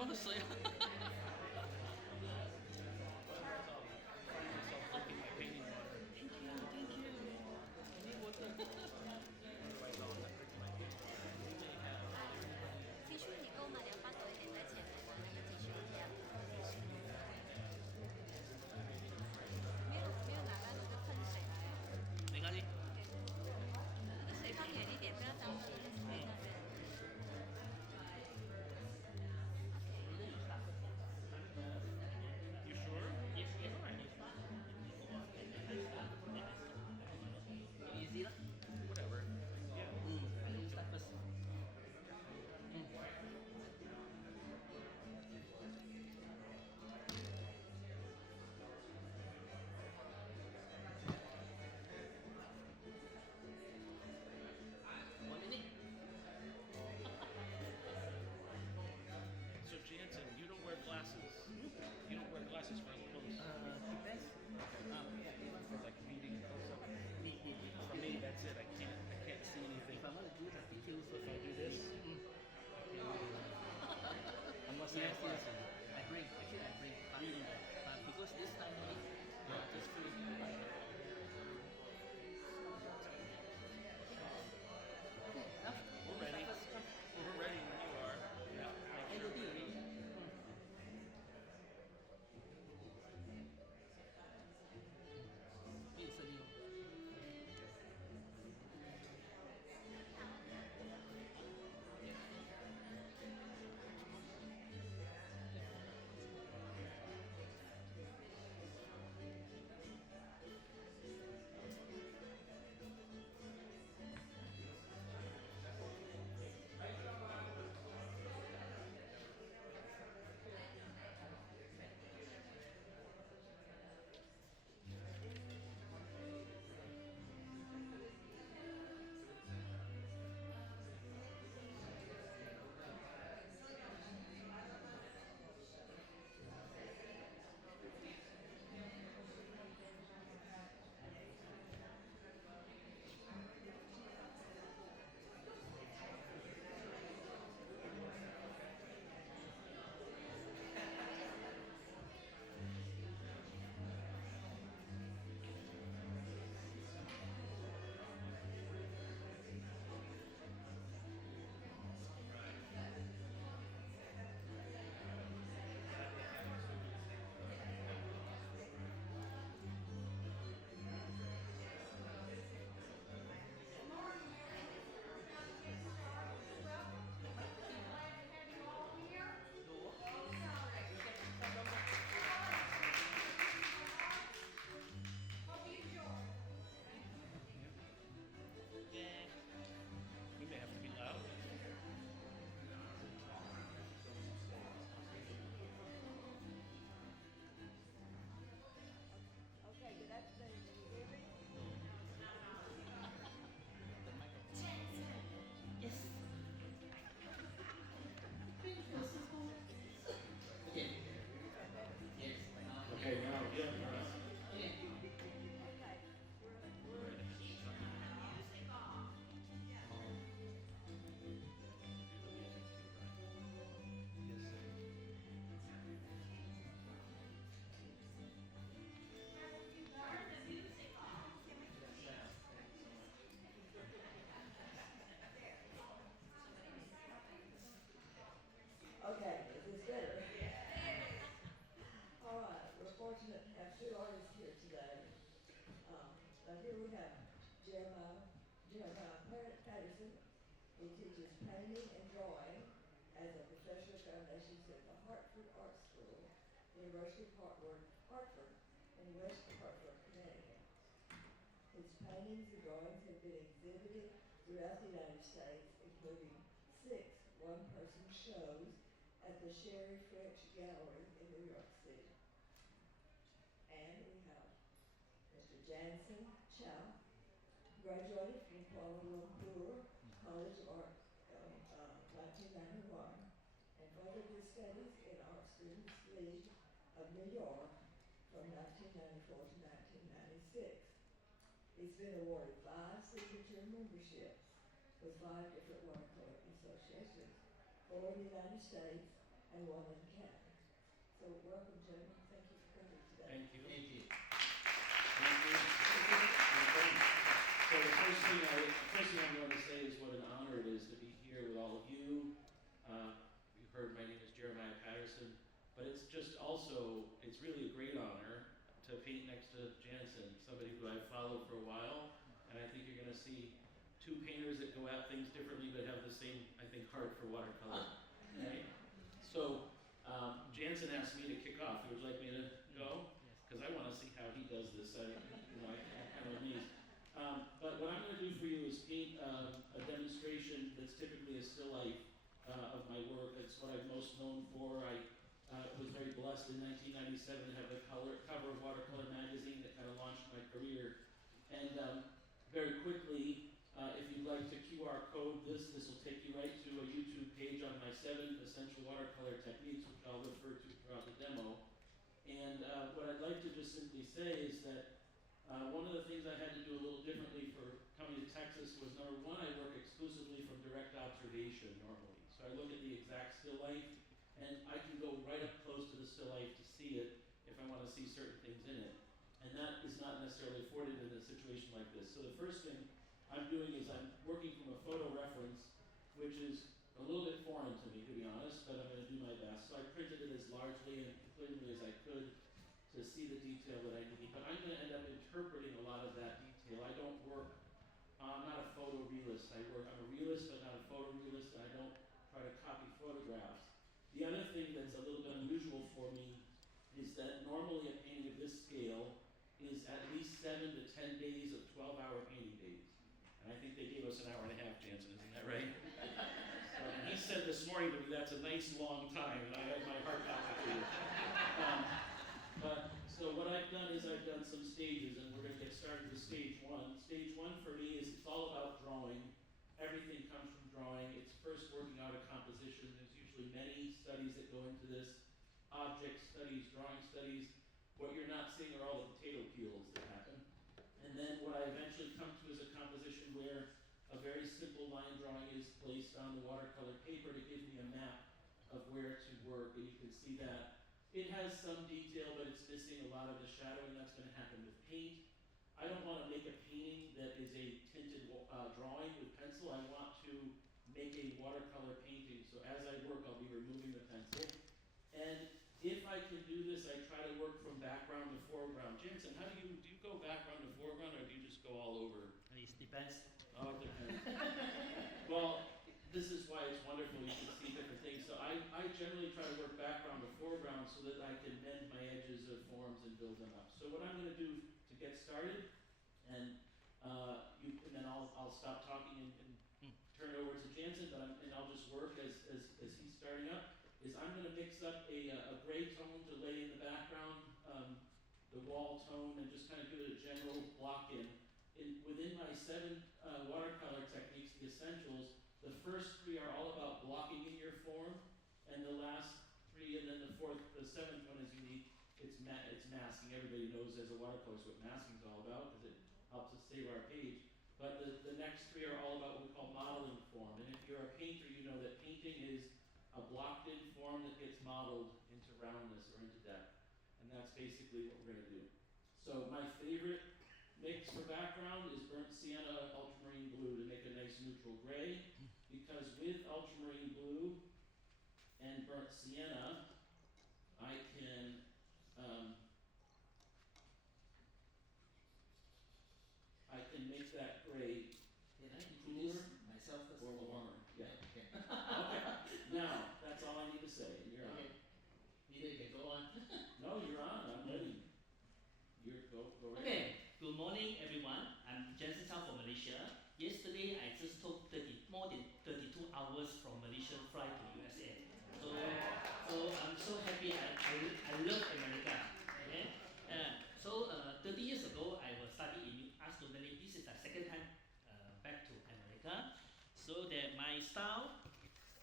honestly. T 恤你购买200多一点在前面的那个 T 恤一样，没有拿到那个喷水的，没关系。那个水放远一点，不要沾到你的水那边。You sure? Yes, yes. Easy lah. Whatever. Yeah. You start first. One minute. So Jansen, you don't wear glasses. You don't wear glasses for close. Depends. Yeah, for like reading close up. For me, that's it. I can't see anything. If I want to do the details, if I do this, Unless yes, I yes, I bring. Actually, I bring. But because this time only, just free. We're ready. We're ready when you are. Yeah. And the deal. It's a deal. We may have to be loud. Okay, good afternoon. Can you hear me? Okay. Yes. Okay, now, yeah. Okay. Okay, is this better? All right, we're fortunate to have two artists here today. But here we have Jeremiah Patterson. He teaches painting and drawing as a professor of foundations at the Hartford Art School, University of Hartford, in West Hartford, Connecticut. His paintings and drawings have been exhibited throughout the United States, including 6 one-person shows at the Sherry French Gallery in New York City. And we have Mr. Jansen Chow, graduated from Kuala Lumpur College of Art in 1991, and furthered his studies in Art Students League of New York from 1994 to 1996. He's been awarded 5 signature memberships with 5 different watercolor associations, 4 in the United States and one in Canada. So welcome, gentlemen. Thank you for coming today. Thank you. Thank you. Thank you. So the first thing I'm going to say is what an honor it is to be here with all of you. You heard my name is Jeremiah Patterson, but it's just also, it's really a great honor to paint next to Jansen, somebody who I've followed for a while, and I think you're going to see two painters that go at things differently but have the same, I think, heart for watercolor. Right? So Jansen asked me to kick off. Would you like me to go? Because I want to see how he does this. I'm kind of amazed. But what I'm going to do for you is paint a demonstration that's typically a still life of my work. It's what I'm most known for. I was very blessed in 1997 to have the cover of Watercolor magazine that kind of launched my career. And very quickly, if you'd like to QR code this will take you right to a YouTube page on my 7 essential watercolor techniques, which I'll refer to throughout the demo. And what I'd like to just simply say is that one of the things I had to do a little differently for coming to Texas was, number one, I work exclusively from direct observation normally. So I look at the exact still life, and I can go right up close to the still life to see it if I want to see certain things in it. And that is not necessarily afforded in a situation like this. So the first thing I'm doing is I'm working from a photo reference, which is a little bit foreign to me, to be honest, but I'm going to do my best. So I printed it as largely and clearly as I could to see the detail that I need. But I'm going to end up interpreting a lot of that detail. I don't work, I'm not a photorealist. I'm a realist, but not a photorealist, and I don't try to copy photographs. The other thing that's a little bit unusual for me is that normally a painting of this scale is at least 7 to 10 days of 12-hour painting days. And I think they gave us an hour and a half, Jansen, isn't that right? So, and he said this morning to me, that's a nice long time, and I had my heart palpitating. So what I've done is I've done some stages, and we're going to get started with stage 1. Stage 1 for me is it's all about drawing. Everything comes from drawing. It's first working out a composition. There's usually many studies that go into this. Object studies, drawing studies. What you're not seeing are all the potato peels that happen. And then what I eventually come to is a composition where a very simple line drawing is placed on the watercolor paper to give me a map of where to work, and you can see that. It has some detail, but it's missing a lot of the shadowing. That's going to happen with paint. I don't want to make a painting that is a tinted drawing with pencil. I want to make a watercolor painting. So as I work, I'll be removing the pencil. And if I can do this, I try to work from background to foreground. Jansen, how do you go background to foreground, or do you just go all over? It depends. Oh, it depends. Well, this is why it's wonderful. You can see different things. So I generally try to work background to foreground so that I can mend my edges of forms and build them up. So what I'm going to do to get started, and then I'll stop talking and turn it over to Jansen, and I'll just work as he's starting up. Is I'm going to mix up a gray tone to lay in the background, the wall tone, and just kind of give it a general block in. Within my 7 watercolor techniques, the essentials, the first 3 are all about blocking in your form, and the last 3, and then the 7th one is unique. It's masking. Everybody knows as a watercolorist what masking is all about because it helps us save our page. But the next 3 are all about what we call modeling form. And if you're a painter, you know that painting is a blocked in form that gets modeled into roundness or into depth. And that's basically what we're going to do. So my favorite mix for background is burnt sienna ultramarine blue to make a nice neutral gray, because with ultramarine blue and burnt sienna, I can make that gray Can I introduce myself first? or warmer. Yeah. Okay. Okay. Now, that's all I need to say, and you're on. Okay. Either you can go on. No, you're on. I'm ready. Go right Okay. Good morning, everyone. I'm Jansen Chow from Malaysia. Yesterday, I just took more than 32 hours from Malaysian flight to USA. So I'm so happy. I love America. Okay. 30 years ago, I was studying in art student. This is the second time back to America. So that my style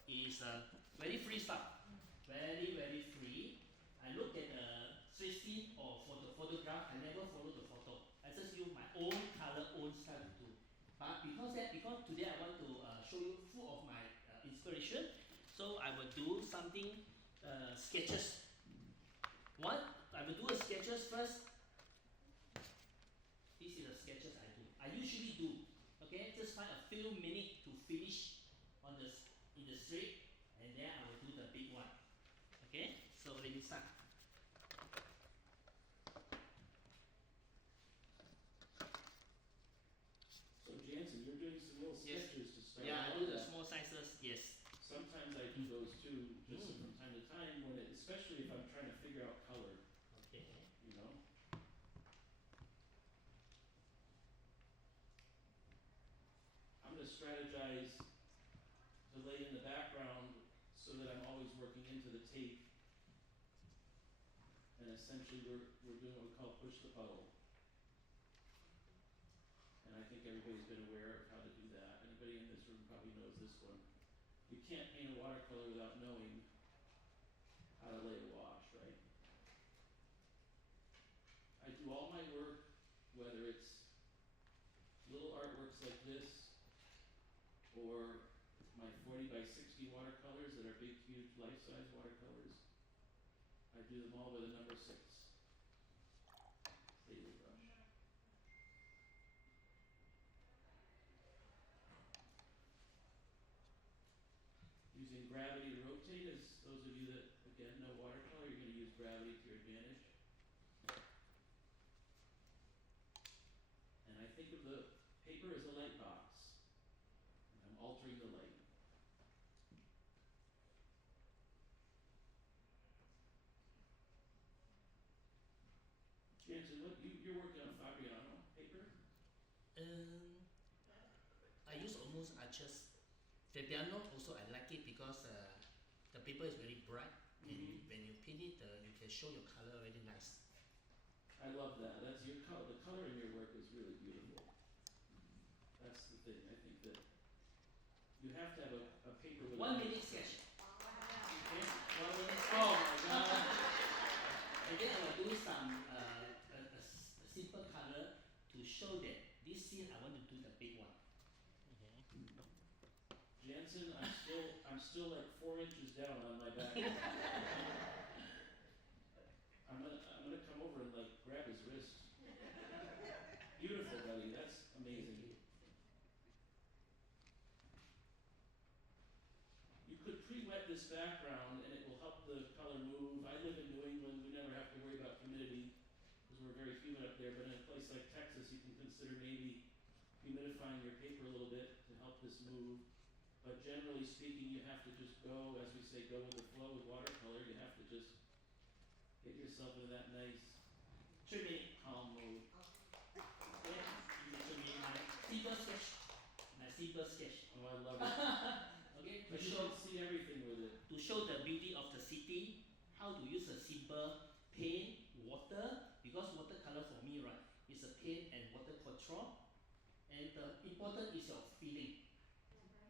is very freestyle, very free. I look at the street scene or photograph. I never follow the photo. I just use my own color, own style to do. But because today I want to show you full of my inspiration, so I will do something sketches. I will do a sketches first. This is the sketches I do. I usually do. Okay, just find a few minutes to finish in the street, and then I will do the big one. Okay, so let me start. So Jansen, you're doing some little Yes. sketches to start. Yeah, I out do the with. small sizes. Yes. Sometimes I do those too, just from time to time, especially if I'm trying to figure out color, Okay. you know? I'm gonna strategize to lay in the background so that I'm always working into the tape. And essentially we're doing what we call push the puddle. And I think everybody's been aware of how to do that. Anybody in this room probably knows this one. You can't paint a watercolor without knowing how to lay a wash, right? I do all my work, whether it's little artworks like this, or my 40 by 60 watercolors that are big, huge, life-size watercolors. I do them all with a number 6 daily brush. Using gravity to rotate, as those of you that, again, know watercolor, you're going to use gravity to your advantage. And I think of the paper as a light box. And I'm altering the light. Jansen, you're working on Fabriano paper? I use almost just Fabriano. Also, I like it because the paper is very bright, and when you paint it, you can show your color very nice. I love that. That's your color. The color in your work is really beautiful. That's the thing. I think that you have to have a paper with 1 minute sketch. Okay? 1 minute. Oh my God! And then I will do some a simple color to show that this scene I want to do the big one. Jansen, I'm still like 4 inches down on my back. I'm gonna come over and like grab his wrist. Beautiful, buddy. That's amazing. You could pre-wet this background and it will help the color move. I live in New England. We never have to worry about humidity because we're very humid up there. But in a place like Texas, you can consider maybe humidifying your paper a little bit to help this move. But generally speaking, you have to just go, as we say, go with the flow with watercolor. You have to just get yourself into that nice 3 minutes. calm mode. Okay, this is my simple sketch. My simple sketch. Oh, I love it. Okay, But you can see everything with it. to show the beauty of the city, how to use a simple paint, water, because watercolor for me, right, is a paint and water control. And the important is your feeling.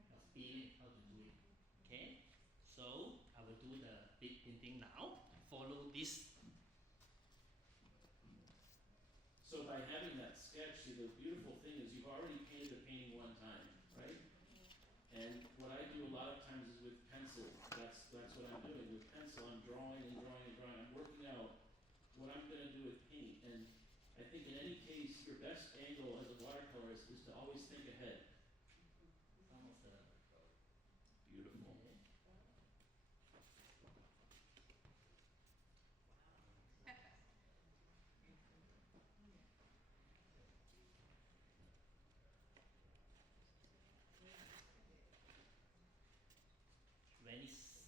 Your feeling, how to do it. Okay? So I will do the big painting now. Follow this. So by having that sketch, see, the beautiful thing is you've already painted the painting one time, right? And what I do a lot of times is with pencil. That's what I'm doing. With pencil, I'm drawing and drawing and drawing. I'm working out what I'm going to do with paint. And I think in any case, your best angle as a watercolorist is to always think ahead. Some of the Beautiful. Venice.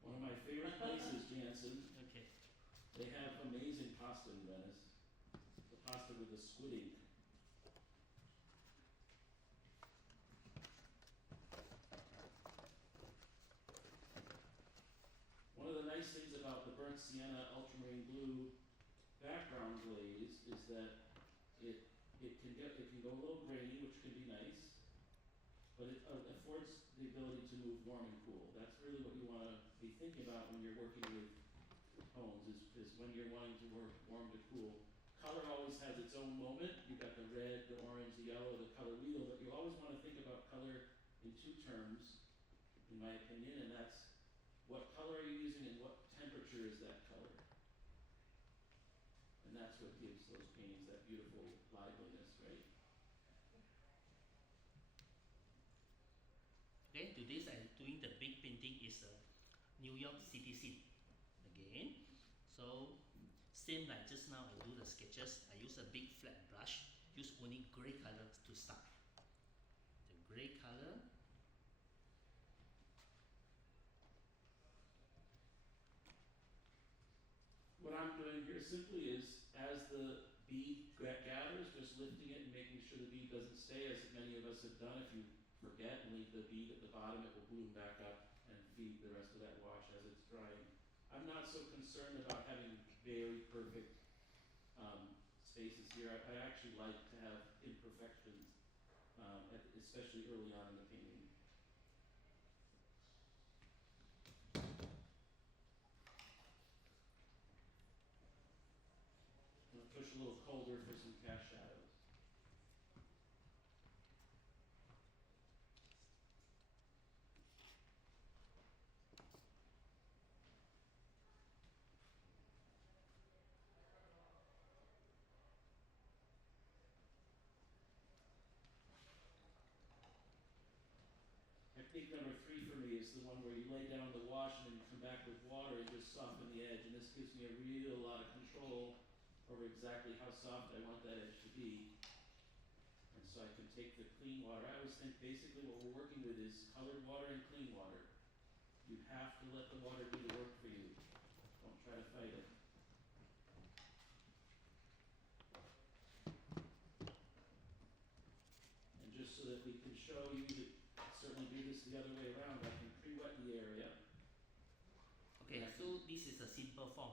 One of my favorite places, Jansen. Okay. They have amazing pasta in Venice. The pasta with the squid ink. One of the nice things about the burnt sienna ultramarine blue background glaze is that it can go a little grainy, which can be nice, but it affords the ability to move warm and cool. That's really what you want to be thinking about when you're working with tones, is when you're wanting to work warm to cool. Color always has its own moment. You've got the red, the orange, the yellow, the color wheel, but you always want to think about color in 2 terms. in my opinion, and that's what color are you using and what temperature is that color? And that's what gives those paintings that beautiful liveliness, right? Okay, today's I'm doing the big painting is a New York City scene again. So same like just now I do the sketches, I use a big flat brush, use only grey color to start. The grey color. What I'm doing here simply is, as the bead gathers, just lifting it and making sure the bead doesn't stay, as many of us have done. If you forget and leave the bead at the bottom, it will bloom back up and feed the rest of that wash as it's drying. I'm not so concerned about having very perfect spaces here. I actually like to have imperfections, especially early on in the painting. I'm going to push a little colder for some cast shadows. Technique number 3 for me is the one where you lay down the wash and then you come back with water and just soften the edge. And this gives me a real lot of control over exactly how soft I want that edge to be. And so I can take the clean water. I always think basically what we're working with is colored water and clean water. You have to let the water do the work for you. Don't try to fight it. And just so that we can show you that certainly do this the other way around, I can pre-wet the area. Okay, so this is a simple form.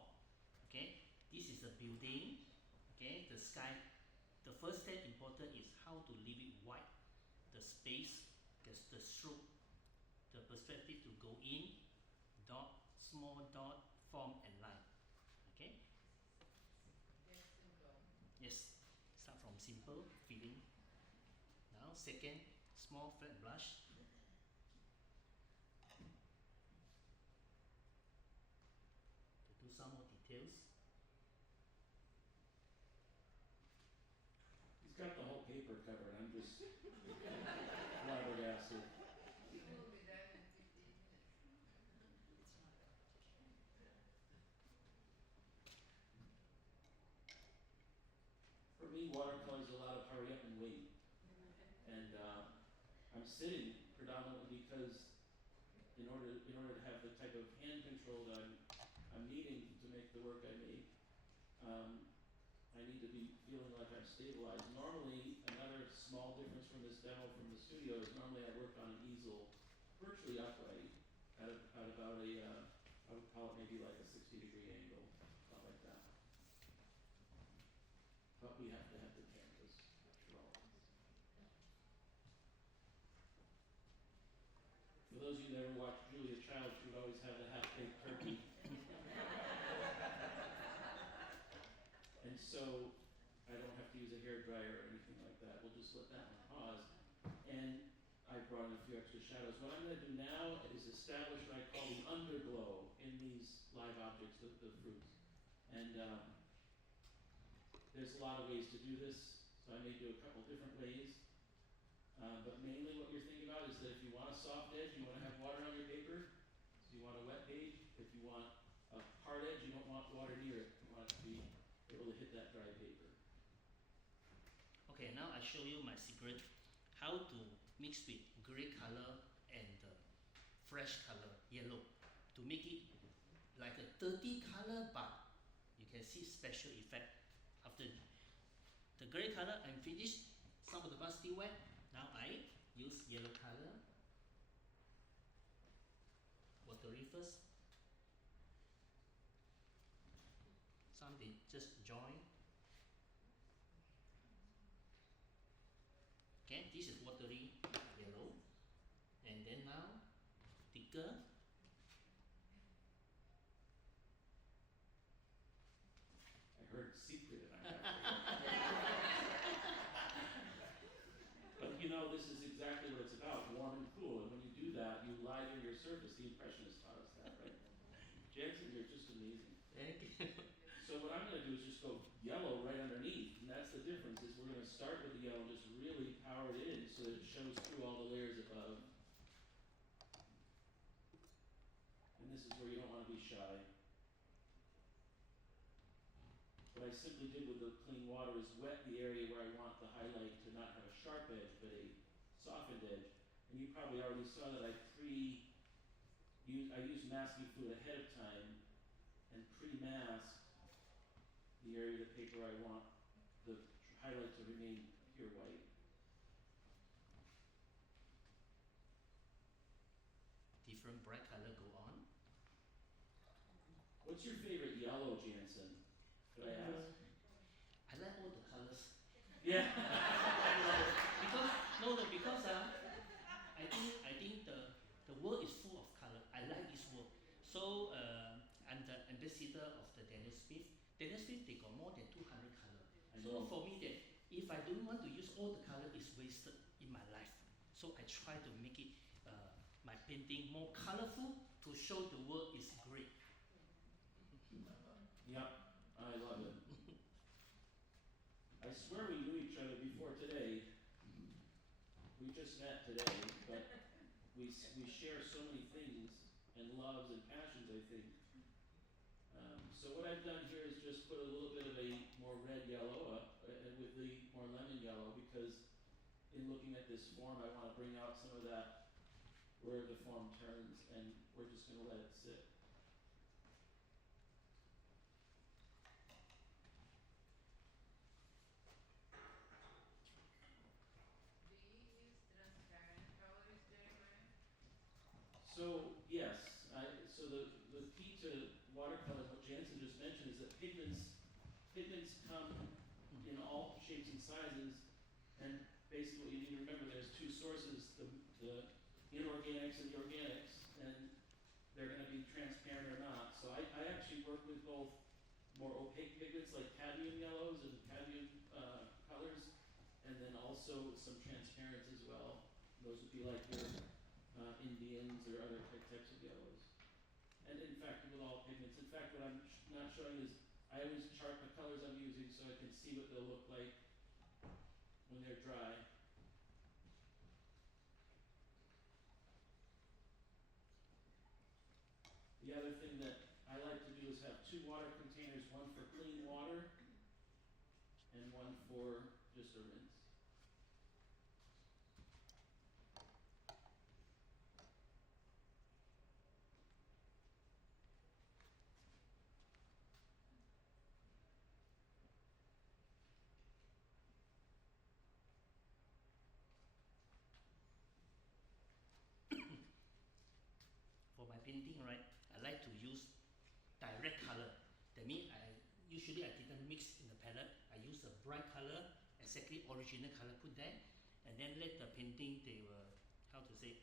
Okay, this is a building. Okay, the sky. The first step important is how to leave it white. The space, the stroke, the perspective to go in, dot, small dot, form and line. Okay? Very simple. Yes. Start from simple, filling. Now second, small flat brush. To do some more details. He's got the whole paper covered. I'm just flabbergasted. You will be there in 15 minutes. For me, watercolor is a lot of hurry up and wait. And I'm sitting predominantly because in order to have the type of hand control that I'm needing to make the work I make, I need to be feeling like I'm stabilized. Normally, another small difference from this demo from the studio is normally I work on an easel virtually upright at about a, I would call it maybe like a 60-degree angle, something like that. But we have to have the canvas after all. For those of you that ever watched Julia Child, she would always have the half-baked turkey. And so I don't have to use a hairdryer or anything like that. We'll just let that one pause. And I brought in a few extra shadows. What I'm going to do now is establish what I call the underglow in these live objects, the fruits. And there's a lot of ways to do this, so I may do a couple different ways. But mainly what you're thinking about is that if you want a soft edge, you want to have water on your paper. So you want a wet page. If you want a hard edge, you don't want water near it. You want it to be able to hit that dry paper. Okay, now I show you my secret how to mix with grey color and fresh color, yellow, to make it like a dirty color, but you can see special effect. After the grey color I'm finished, some of the brush still wet. Now I use yellow color, watery first. Some they just join. Okay, this is watery yellow, and then now thicker. I heard secret and I But you know, this is exactly what it's about, warm and cool. And when you do that, you lie to your Jansen, you're just amazing. Thank you. So what I'm going to do is just go yellow right underneath, and that's the difference, is we're going to start with the yellow and just really power it in so that it shows through all the layers above. And this is where you don't want to be shy. What I simply did with the clean water is wet the area where I want the highlight to not have a sharp edge, but a softened edge. And you probably already saw that I used masking fluid ahead of time and pre-masked the area of the paper I want the highlight to remain pure white. Different bright color go on. What's your favorite yellow, Jansen? Could I ask? I like all the colors. Yeah. Because I think the world is full of color. I like this world. So I'm the ambassador of the Daniel Smith. Daniel Smith, they got more than 200 color. So for me, that if I don't want to use all the color, it's wasted in my life. So I try to make it my painting more colorful to show the world is great. Yep, I love it. I swear we knew each other before today. We just met today, but we share so many things and loves and passions, I think. So what I've done here is just put a little bit of a more red yellow up with the more lemon yellow, because in looking at this form, I want to bring out some of that where the form turns, and we're just going to let it sit. Do you use transparent colors, Jeremiah? So yes, so the key to watercolor, what Jansen just mentioned, is that pigments come in all shapes and sizes, and basically what you need to remember, there's two sources, the inorganics and the organics, and they're going to be transparent or not. So I actually work with both more opaque pigments like cadmium yellows and cadmium colors, and then also some transparents as well. Those would be like your Indians or other types of yellows. And in fact, with all pigments, in fact, what I'm not showing is I always chart the colors I'm using so I can see what they'll look like when they're dry. The other thing that I like to do is have two water containers, one for clean water and one for just a rinse. For my painting, right, I like to use direct color. That means I didn't mix in the palette. I use a bright color, exactly original color, put there, and then let the painting, they will, how to say,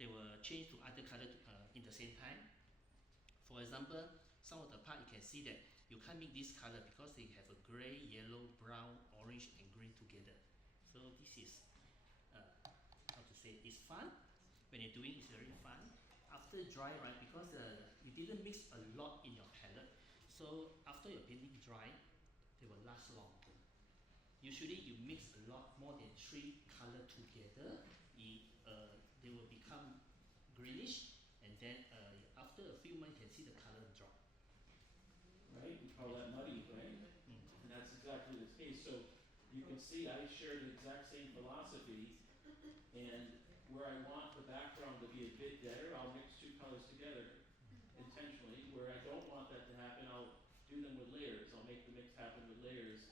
they will change to other color in the same time. For example, some of the part you can see that you can't make this color because they have a gray, yellow, brown, orange, and green together. So this is, how to say, it's fun. When you're doing, it's very fun. After dry, right, because you didn't mix a lot in your palette, so after your painting dry, they will last longer. Usually you mix a lot more than 3 colors together, they will become greenish, and then after a few months you can see the color drop. Right? We call that muddy, right? And that's exactly the case. So you can see I share the exact same philosophy, and where I want the background to be a bit deader, I'll mix 2 colors together intentionally. Where I don't want that to happen, I'll do them with layers. I'll make the mix happen with layers.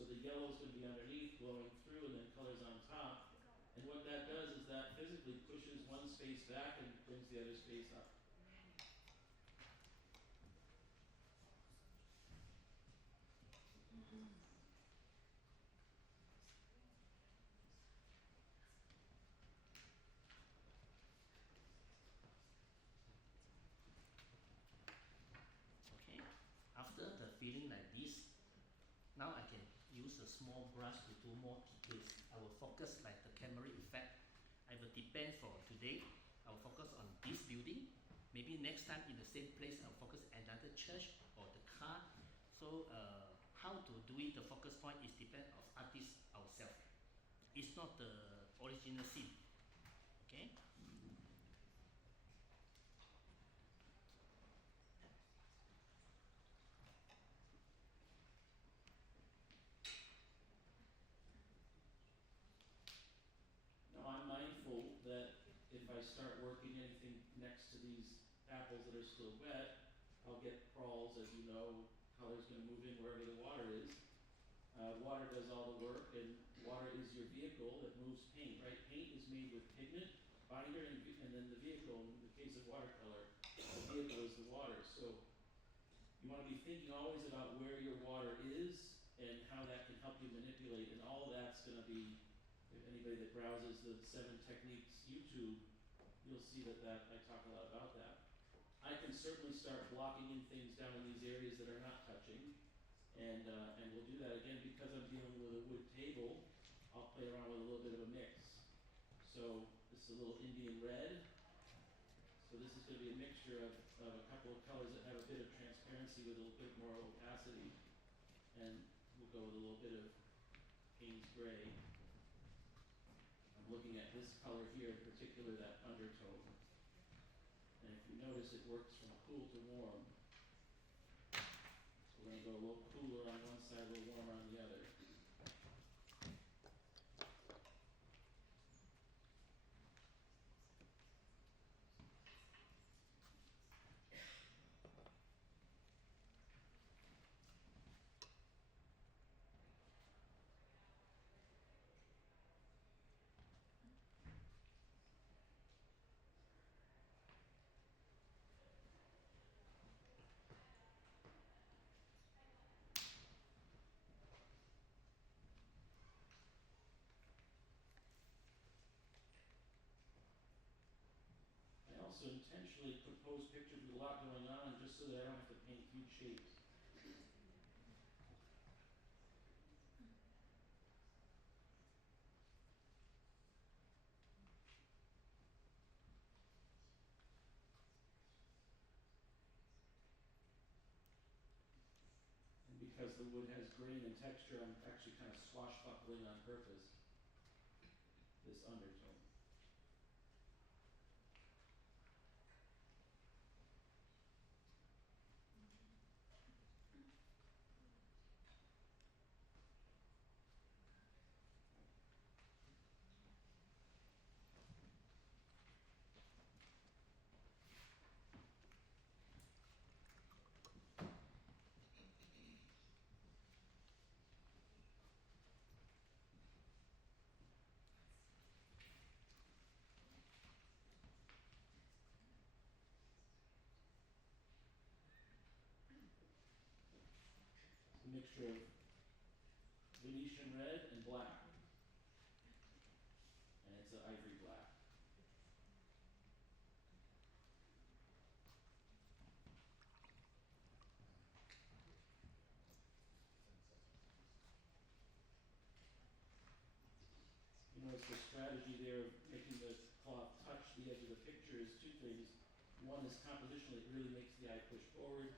So the yellow's going to be underneath, glowing through, and then colors on top. And what that does is that physically pushes one space back and brings the other space up. Okay, after the feeling like this, now I can use a small brush to do more details. I will focus like the camera effect. I will depend for today. I will focus on this building. maybe next time in the same place I'll focus another church or the car. So how to do it, the focus point is depend of artist ourselves. It's not the original scene. Okay? Now I'm mindful that if I start working anything next to these apples that are still wet, I'll get crawls, as you know, color's going to move in wherever the water is. Water does all the work, and water is your vehicle that moves paint, right? Paint is made with pigment, binder, and then the vehicle, in the case of watercolor, the vehicle is the water. So you want to be thinking always about where your water is and how that can help you manipulate, and all of that's going to be, if anybody that browses the 7 Techniques YouTube, you'll see that I talk a lot about that. I can certainly start blocking in things down in these areas that are not touching, and we'll do that again because I'm dealing with a wood table. I'll play around with a little bit of a mix. So this is a little Indian red. So this is going to be a mixture of a couple of colors that have a bit of transparency with a little bit more opacity, and we'll go with a little bit of Payne's gray. I'm looking at this color here in particular, that undertone. And if you notice, it works from cool to warm. So we're going to go a little cooler on one side, a little warmer on the other. I also intentionally compose pictures with a lot going on just so that I don't have to paint huge shapes. And because the wood has grain and texture, I'm actually kind of swashbuckling on purpose this undertone. A mixture of Venetian red and black, and it's an ivory black. You notice the strategy there of making the cloth touch the edge of the picture is 2 things. One is compositionally, it really makes the eye push forward,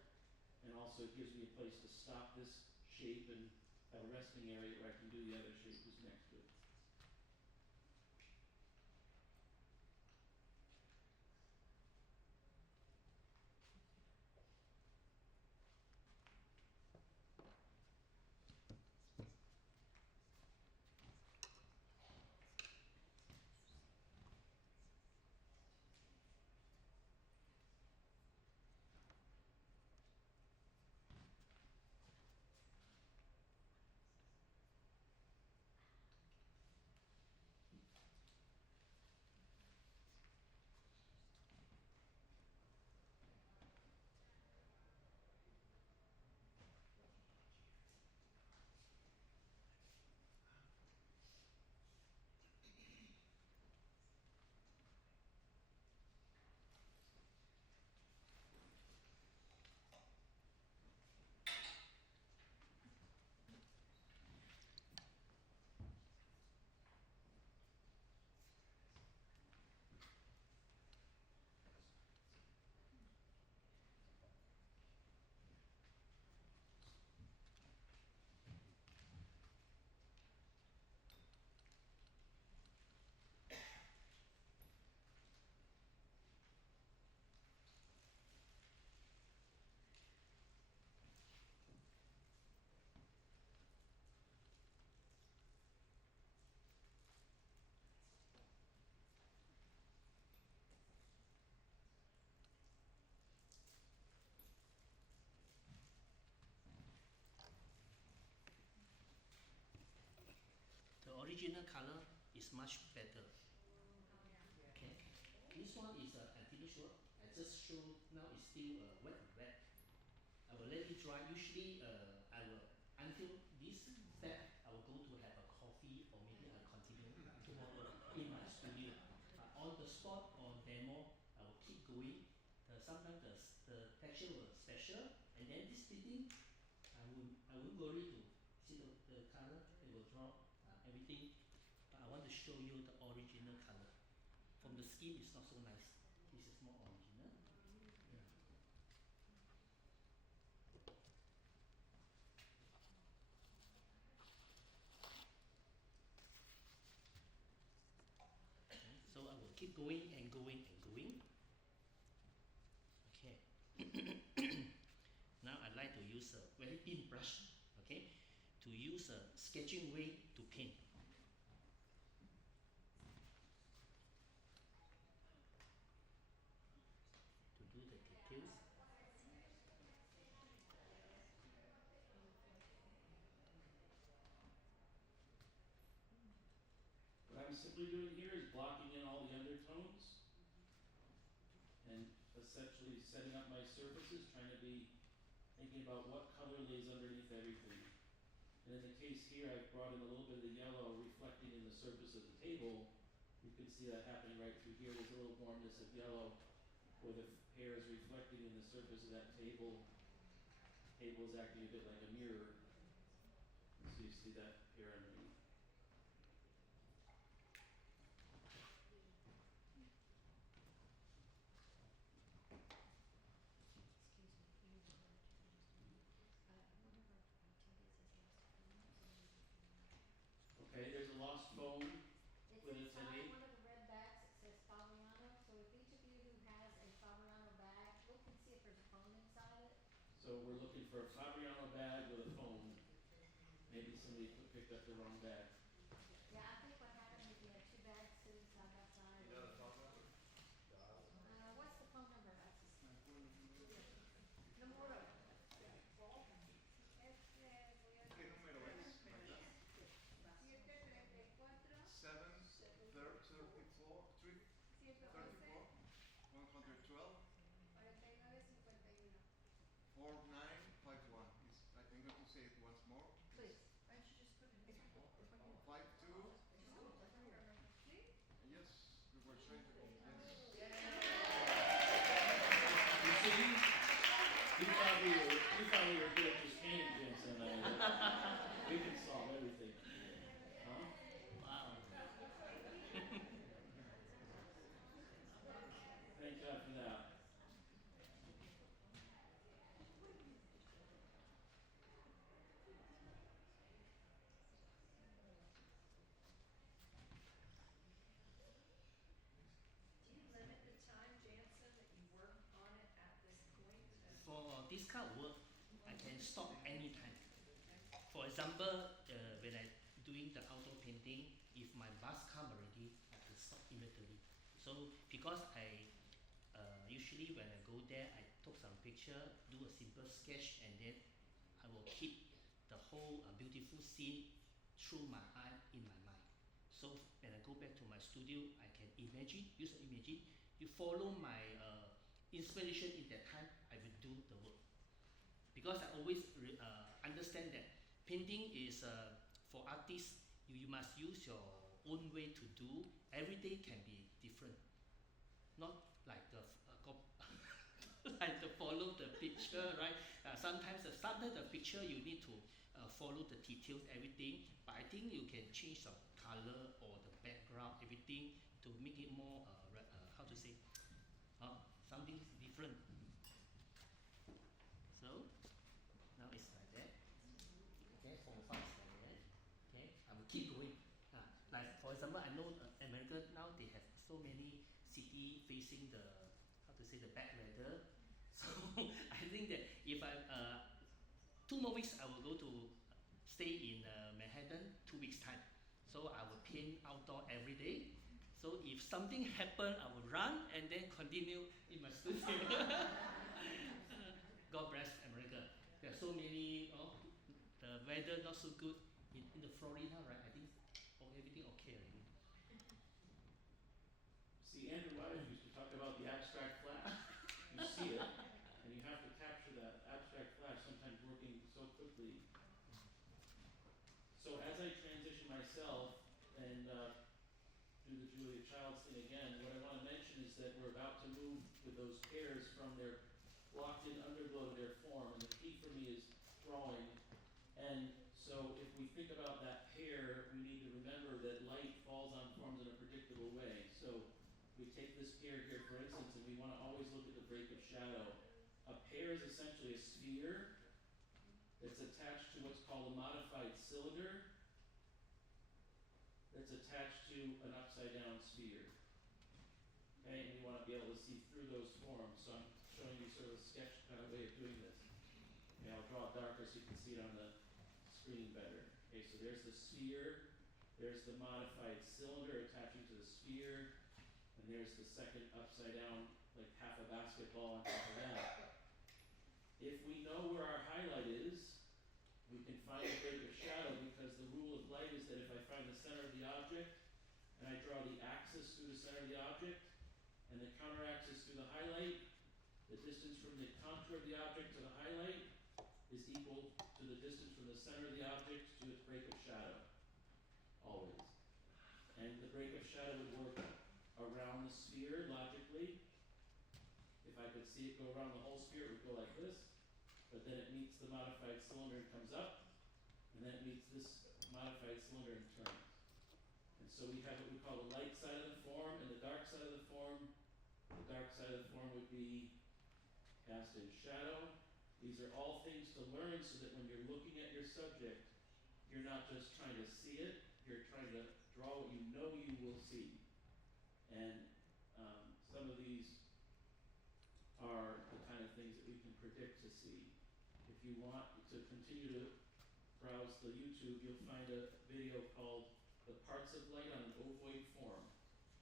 and also it gives me a place to stop this shape and have a resting area where I can do the other shape just next to it. is much better. Okay. This one is I'm pretty sure. I just show now it's still wet. I will let it dry. Usually I will until this step I will go to have a coffee or maybe I continue tomorrow in my studio. On the spot or demo I will keep going. Sometimes the texture will special and then this fitting I won't worry to see the color it will drop everything. But I want to show you the original color. From the skin it's not so nice. This is more original. Yeah. Okay, so I will keep going and going and going. Okay. Now I like to use a very thin brush, okay, to use a sketching way to paint. To do the details. What I'm simply doing here is blocking in all the undertones and essentially setting up my surfaces, trying to be thinking about what color lays underneath everything. And in the case here, I brought in a little bit of the yellow reflecting in the surface of the table. You can see that happening right through here. There's a little warmness of yellow where the hair is reflecting in the surface of that table. The table is acting a bit like a mirror. So you see that hair underneath. Okay, there's a lost phone It's with a inside today. one of the red bags. It says Fabriano. So if each of you who has a Fabriano bag, look and see if there's a phone inside it. So we're looking for a Fabriano bag with a phone. Maybe somebody picked up the wrong bag. Yeah, I think what happened is you had two bags sitting side by side. You know the phone number? What's the phone number, Alexis? Numero. ¿Qué número es, Magda? 7, 34, 112, 4951. I'm going to say it once more. Please. 52. Yes, we were trying to convince. You see? You thought we were good at just painting, Jansen. We can solve everything. Huh? Wow. Thank God for that. Do you limit the time, Jansen, that you work on it at this point? For this kind of work, I can stop anytime. For example, when I doing the outdoor painting, if my bus come already, I can stop immediately. So because I usually when I go there, I took some picture, do a simple sketch, and then I will keep the whole beautiful scene through my eye in my mind. So when I go back to my studio, I can use the imagine. You follow my inspiration in that time, I will do the work. Because I always understand that painting is for artists, you must use your own way to do. Every day can be different. Not like like to follow the picture, right? Sometimes the picture you need to follow the details, everything. But I think you can change some color or the background, everything to make it more how to say, something different. So now it's like that. Okay, 4, 5, 6, okay, I will keep going. Like for example, I know America now they have so many city facing the how to say the bad weather. So I think that if I 2 more weeks I will go to stay in Manhattan 2 weeks time. So I will paint outdoor every day. So if something happen, I will run and then continue in my studio. God bless America. There are so many. The weather not so good in the Florida, right? I think everything okay already. So as I transition myself and do the Julia Childs thing again, what I want to mention is that we're about to move with those hairs from their locked-in underglow to their form, and the key for me is drawing. And so if we think about that pear, we need to remember that light falls on forms in a predictable way. So we take this pear here, for instance, and we want to always look at the break of shadow. A pear is essentially a sphere that's attached to what's called a modified cylinder that's attached to an upside-down sphere. Okay, and you want to be able to see through those forms. So I'm showing you sort of a sketch kind of way of doing this. Okay, I'll draw it darker so you can see it on the screen better. Okay, so there's the sphere, there's the modified cylinder attaching to the sphere, and there's the second upside down, like half a basketball on top of that. If we know where our highlight is, we can find the break of shadow, because the rule of light is that if I find the center of the object and I draw the axis through the center of the object and the counter axis through the highlight, the distance from the contour of the object to the highlight is equal to the distance from the center of the object to its break of shadow, always. And the break of shadow would work around the sphere, logically. If I could see it go around the whole sphere, it would go like this, but then it meets the modified cylinder and comes up, and then it meets this modified cylinder and turns. And so we have what we call the light side of the form and the dark side of the form. The dark side of the form would be cast in shadow. These are all things to learn so that when you're looking at your subject, you're not just trying to see it, you're trying to draw what you know you will see. And some of these are the kind of things that we can predict to see. If you want to continue to browse the YouTube, you'll find a video called The Parts of Light on an Ovoid Form,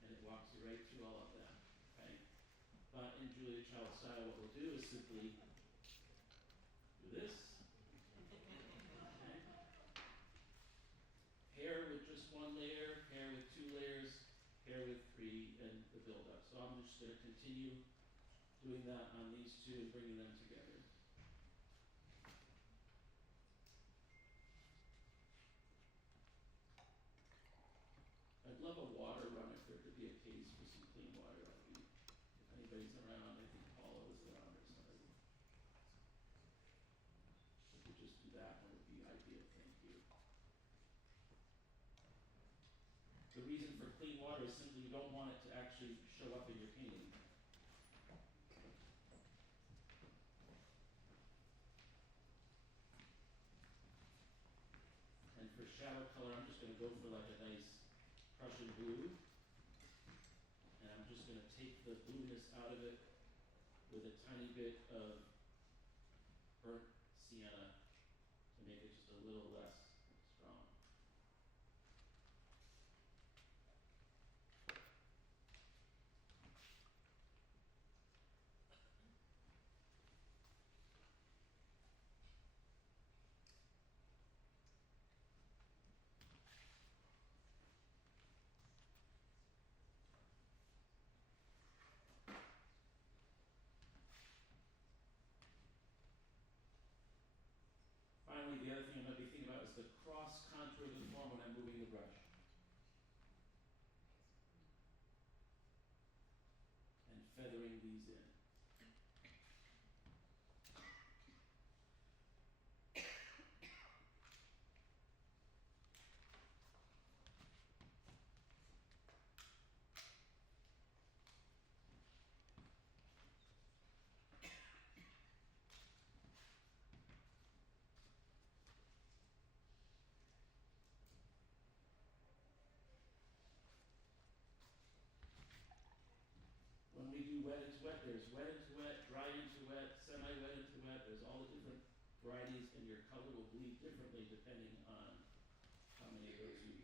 and it walks you right through all of that. Okay? But in Julia Child style, what we'll do is simply do this. Okay. Hair with just one layer, hair with two layers, hair with three, and the build-up. So I'm just going to continue doing that on these two and bringing them together. I'd love a water run if there could be a case for some clean water. That would be, if anybody's around, I think Paula was around or somebody. If we could just do that, one would be ideal. Thank you. The reason for clean water is simply you don't want it to actually show up in your painting. And for shadow color, I'm just going to go for like a nice Prussian blue. And I'm just going to take the blueness out of it with a tiny bit of burnt sienna to make it just a little less strong. Finally, the other thing I'm going to be thinking about is the cross contour of the form when I'm moving the brush. And feathering these in. When we do wet into wet, there's wet into wet, dry into wet, semi-wet into wet. There's all the different varieties, and your color will bleed differently depending on how many of those you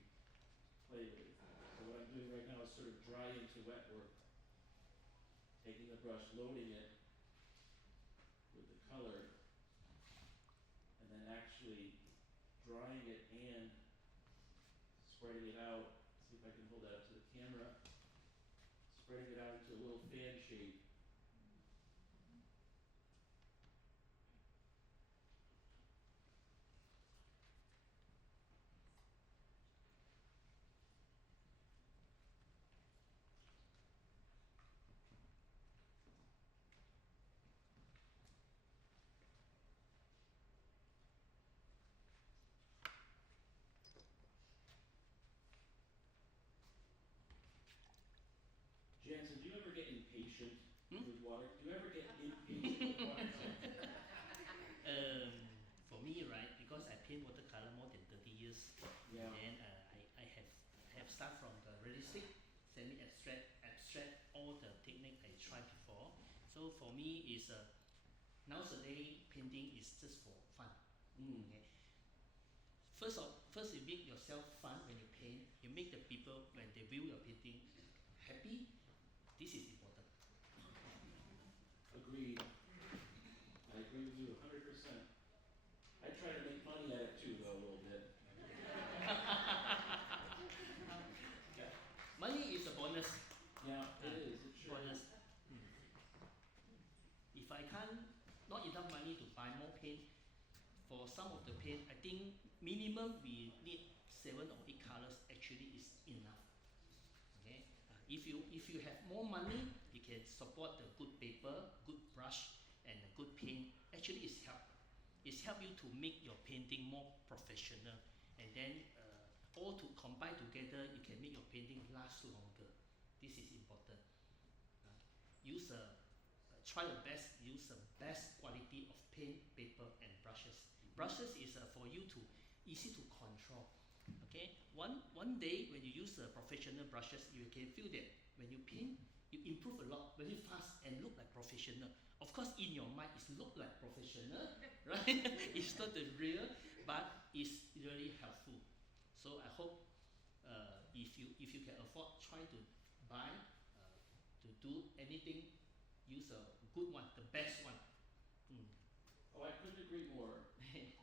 play with. So what I'm doing right now is sort of dry into wet work. Taking the brush, loading it with the color, and then actually drying it and spreading it out. See if I can hold that up to the camera. Spreading it out into a little fan shape. impatient Hmm? with water? Do you ever get impatient with watercolor? For me, right, because I paint watercolor more than 30 years, Yeah. and I have start from the realistic, semi-abstract, abstract, all the technique I tried before. So for me, is nowadays painting is just for fun. Mm. Okay. First you make yourself fun when you paint. You make the people when they view your painting happy. This is important. Agreed. I agree with you 100%. I try to make money at it too, though, a little bit. Money is a bonus. Yeah, it is. It sure Bonus. is. If I can't, not enough money to buy more paint, for some of the paint, I think minimum we need 7 or 8 colors actually is enough. Okay. If you have more money, you can support the good paper, good brush, and a good paint. Actually, it's help. It's help you to make your painting more professional, and then all to combine together, you can make your painting last longer. This is important. Use try the best. Use the best quality of paint, paper, and brushes. Brushes is for you to easy to control. Okay, one day when you use professional brushes, you can feel that when you paint, you improve a lot very fast and look like professional. Of course, in your mind, it look like professional, right? It's not the real, but it's really helpful. So I hope if you can afford, try to buy to do anything, use a good one, the best one. Mm. Oh, I couldn't agree more.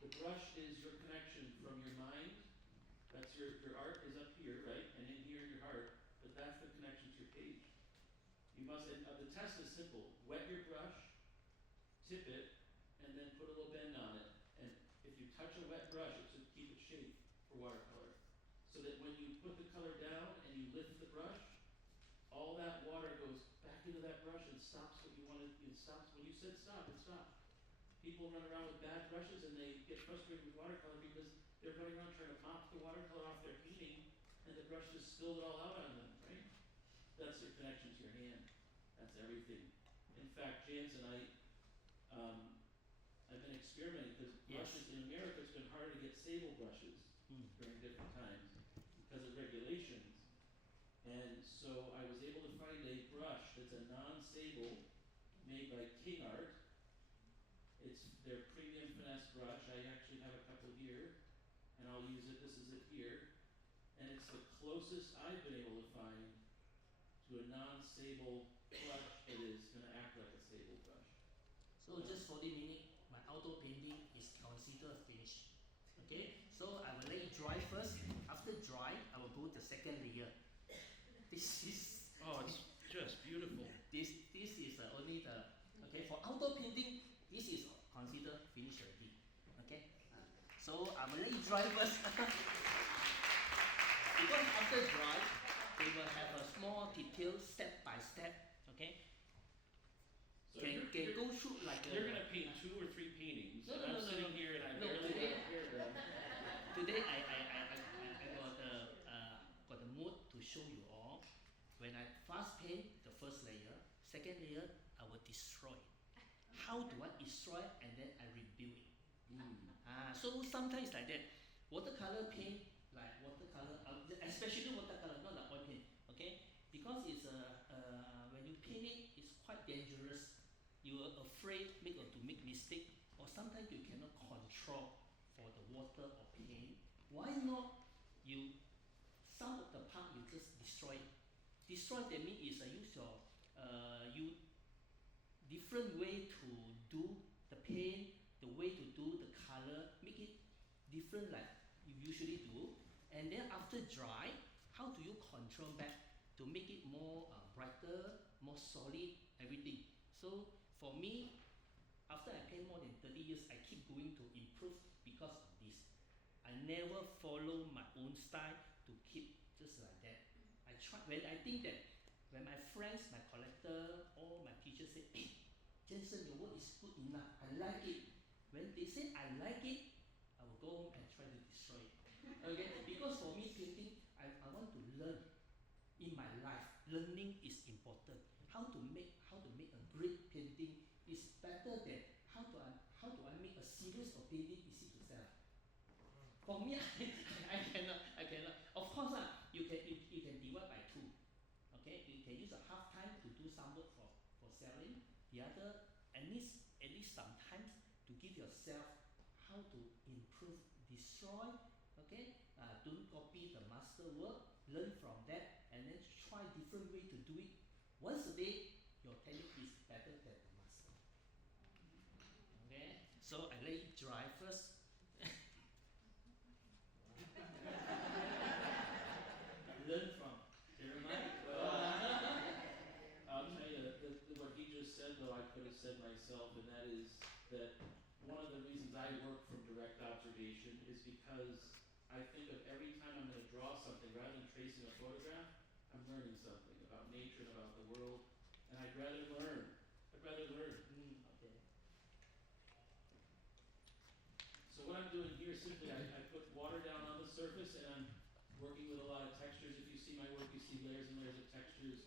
The brush is your connection from your mind. That's your art is up here, right? And in here, your heart. But that's the connection to your page. You must, and the test is simple. Wet your brush, tip it, and then put a little bend on it. And if you touch a wet brush, it should keep its shape for watercolor. So that when you put the color down and you lift the brush, all that water goes back into that brush and stops what you wanted. It stops when you said stop. It stopped. People run around with bad brushes and they get frustrated with watercolor because they're running around trying to mop the watercolor off their painting, and the brush just spilled it all out on them, right? That's your connection to your hand. That's everything. In fact, Jansen, I've been experimenting because brushes in America, it's been harder to get sable brushes during different times because of regulations. And so I was able to find a brush that's a non-sable made by King Art. It's their premium finesse brush. I actually have a couple here, and I'll use it. This is it here. And it's the closest I've been able to find to a non-sable brush that is going to act like a sable brush. So just 40 minutes, my outdoor painting is considered finished. Okay, so I will let it dry first. After dry, I will go to the second layer. This is It's just beautiful. this is only the okay for outdoor painting. This is considered finished already. Okay, so I will let it dry first. Because after dry, they will have a small detail step by step. Okay, So can go through like you're going to paint 2 or 3 paintings. No, and no, I'm no, no, sitting no. here and I No, barely today- have a hair done. Today I got the mood to show you all. When I fast paint the first layer, second layer I will destroy. How do I destroy and then I rebuild it? So sometimes like that. Watercolor paint, like watercolor, especially watercolor, not the oil paint. Okay, because it's when you paint it, it's quite dangerous. You are afraid to make mistake, or sometimes you cannot control for the water or paint. Why not you some of the part you just destroy it. Destroy that means is use your you different way to do the paint, the way to do the color, make it different like you usually do. And then after dry, how do you control back to make it more brighter, more solid, everything. So for me, after I paint more than 30 years, I keep going to improve because of this. I never follow my own style to keep just like that. I try when I think that when my friends, my collector, all my teachers say, "Hey, Jansen, your work is good enough. I like it." When they say I like it, I will go home and try to destroy it. Okay, because for me painting, I want to learn in my life. Learning is important. how to make a great painting is better than how do I make a series of painting easy to sell. For me, I cannot. Of course, you can divide by two. Okay, you can use a half time to do some work for selling. The other, at least sometimes to give yourself how to improve, destroy. Okay, don't copy the master work. Learn from that, and then try different way to do it. Once a day, your technique is better than the master. Okay, so I let it dry first. Learn from Jeremiah. I'll tell you that what he just said, though, I could have said myself, and that is that one of the reasons I work from direct observation is because I think of every time I'm going to draw something, rather than tracing a photograph, I'm learning something about nature and about the world, and I'd rather learn. Okay. So what I'm doing here, simply, I put water down on the surface, and I'm working with a lot of textures. If you see my work, you see layers and layers of textures.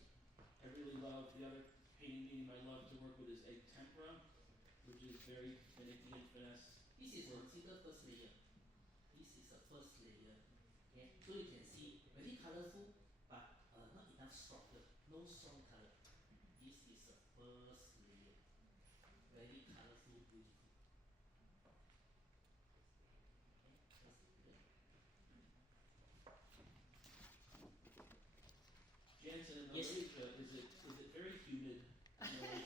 I really love, the other painting medium I love to work with is egg tempera, which is very finicky and finesse. This is considered first layer. This is the first layer. Okay, so you can see very colorful, but not enough stronger. No strong color. This is the first layer. Very colorful, beautiful. Okay, first layer. Jansen, in Yes. Malaysia, is it very humid? You know,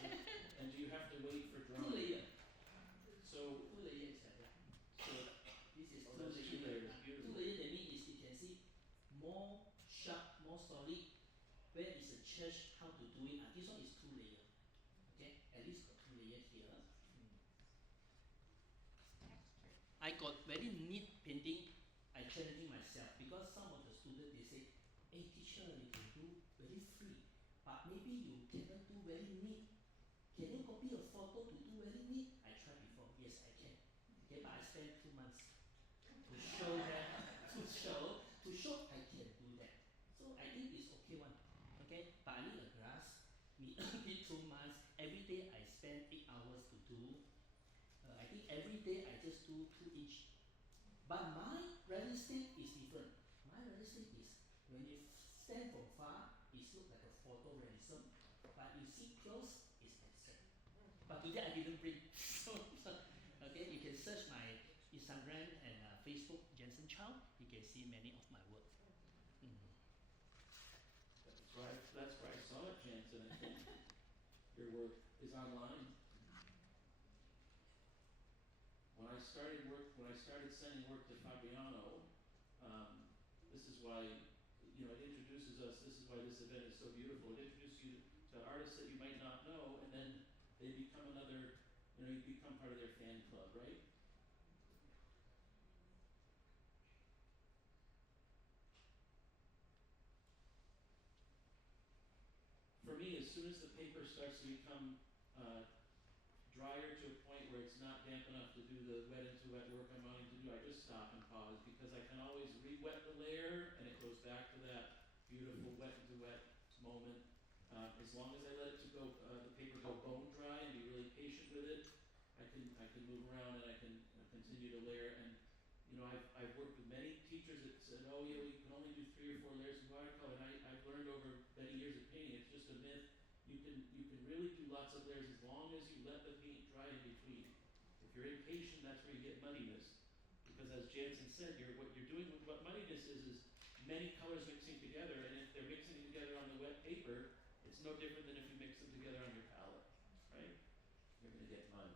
and do you have to wait for drying? Two layer. So, Two layer is like that. so This is oh, that's two layers. Two Beautiful. layer, that means you can see more sharp, more solid. Where is the church, how to do it? This one is two layer. Okay, at least got two layer here. Texture. I got very neat painting. I challenging myself because some of the students they say, "Hey teacher, you can do very free, but maybe you cannot do very neat. Can you copy a photo to do very neat?" I tried before. Yes, I can. Okay, but I spent 2 months to show that to show I can do that. So I think it's okay one. Okay, but I need a glass. Need 2 months. Every day I spend 8 hours to do. I think every day I just do 2 inch. But my realistic is different. My realistic is when you stand from far, it looks like a photorealism. But you see close, it's abstract. But today I didn't bring. Okay, you can search my Instagram and Facebook, Jansen Chow. You can see many of my work. That's where I saw it, Jansen. I think your work is online. When I started sending work to Fabriano, this is why, you know, it introduces us. This is why this event is so beautiful. It introduces you to artists that you might not know, and then they become another. You know, you become part of their fan club, right? For me, as soon as the paper starts to become drier to a point where it's not damp enough to do the wet into wet work I'm wanting to do, I just stop and pause because I can always re-wet the layer and it goes back to that beautiful wet into wet moment. As long as I let it the paper go bone dry and be really patient with it, I can move around and I can continue to layer. And you know, I've worked with many teachers that said, "Oh yeah, we can only do 3 or 4 layers of watercolor." And I've learned over many years of painting, it's just a myth. You can really do lots of layers as long as you let the paint dry in between. If you're impatient, that's where you get muddiness. Because as Jansen said, what you're doing with what muddiness is many colors mixing together, and if they're mixing together on the wet paper, it's no different than if you mix them together on your palette, right? You're gonna get mud.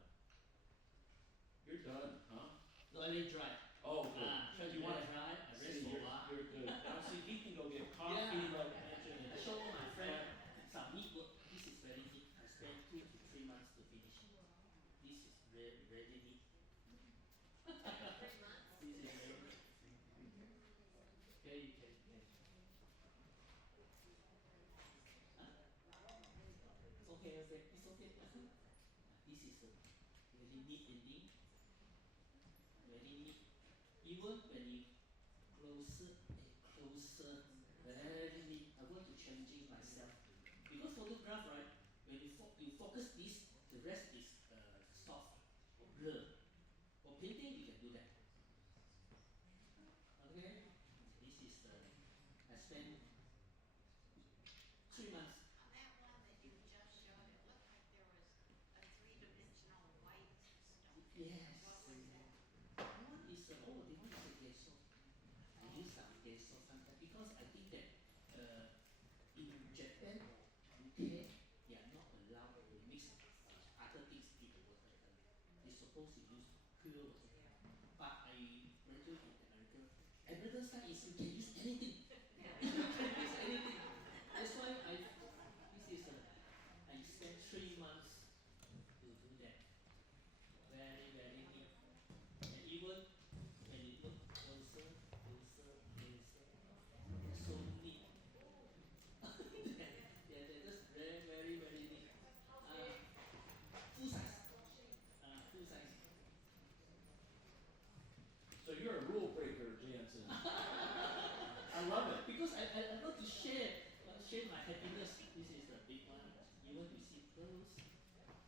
You're done, huh? No, I let it dry. Oh, good. Try to let it dry. I rest See, for a while. you're good. Now see, he can go get coffee, Yeah. like mentioned. I show my friend some neat work. This is very neat. I spent 2 to 3 months to finish. This is really neat. 3 months? This is very neat. Okay, you can. Huh? It's okay. It's okay. This is a very neat painting. Very neat. Even when you closer, very neat. I want to challenge myself because photograph photograph, right? When you focus this, the rest is soft or blur. For painting, you can do that. Okay, this is I spent 3 months. On that one that you just showed, it looked like there was a three-dimensional white stuff. Yes. What was that? One is they want is gesso. They use some gesso sometimes because I think that in Japan or UK they are not allowed to mix other things in the watercolor. They're supposed to use pure watercolor. But I graduated in America. American style is you can use anything. You can use anything. That's why I spent 3 months to do that. Very, very neat. And even when you look closer, so neat. They're just very, very, very neat. Full size. Full size. So you're a rule breaker, Jansen. I love it. Because I want to share my happiness. This is the big one. You want to see close,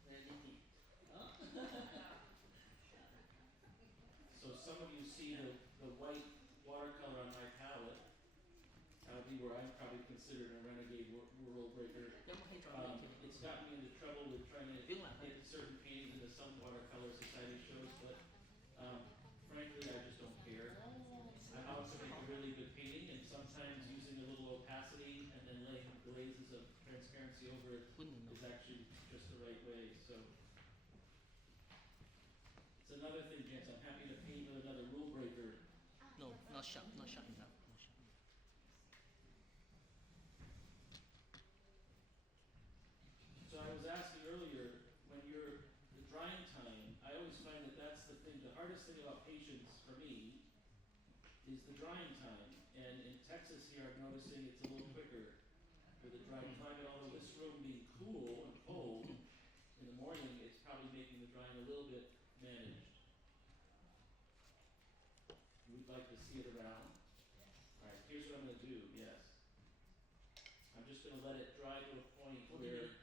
very neat. Huh? So some of you see the white watercolor on my palette. That would be where I'm probably considered a renegade rule breaker. It's gotten me into trouble with trying to get certain paintings into some watercolor society shows, but frankly, I just don't care. I'm out to make a really good painting, and sometimes using a little opacity and then laying glazes of transparency over it is actually just the right way. So it's another thing, James. I'm happy to paint with another rule breaker. No, not sharp enough. Not sharp. So I was asking earlier, when you're the drying time, I always find that that's the thing. The hardest thing about patience for me is the drying time. And in Texas here, I'm noticing it's a little quicker for the drying time. And although this room being cool and cold in the morning, it's probably making the drying a little bit managed. We'd like to see it around. All right, here's what I'm going to do. Yes. I'm just going to let it dry to a point where